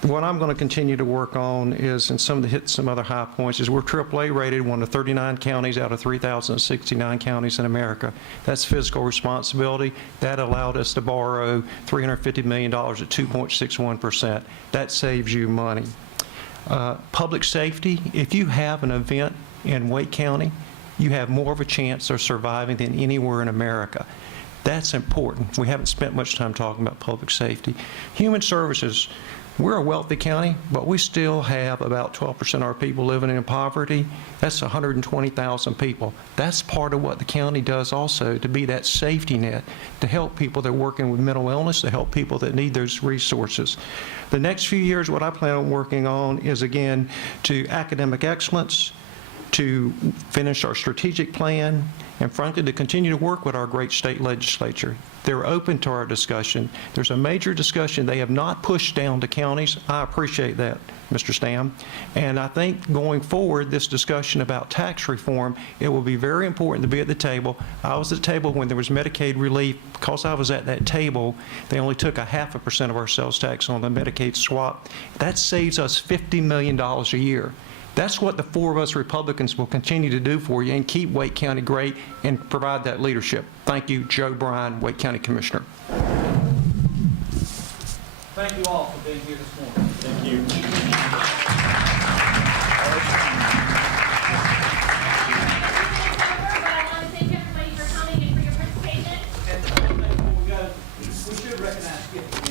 What I'm going to continue to work on is, and hit some other high points, is we're AAA rated, one of 39 counties out of 3,069 counties in America. That's fiscal responsibility. That allowed us to borrow $350 million at 2.61%. That saves you money. Public safety, if you have an event in Wake County, you have more of a chance of surviving than anywhere in America. That's important. We haven't spent much time talking about public safety. Human services, we're a wealthy county, but we still have about 12% of our people living in poverty. That's 120,000 people. That's part of what the county does also, to be that safety net, to help people that are working with mental illness, to help people that need those resources. The next few years, what I plan on working on is, again, to academic excellence, to finish our strategic plan, and frankly, to continue to work with our great state legislature. They're open to our discussion. There's a major discussion they have not pushed down to counties. I appreciate that, Mr. Stam. And I think going forward, this discussion about tax reform, it will be very important to be at the table. I was at the table when there was Medicaid relief. Because I was at that table, they only took 0.5% of our sales tax on the Medicaid swap. That saves us $50 million a year. That's what the 4 of us Republicans will continue to do for you and keep Wake County great and provide that leadership. Thank you, Joe Bryan, Wake County Commissioner. Thank you all for being here this morning. Thank you. I want to thank everybody for coming and for your participation. And we should recognize Skip.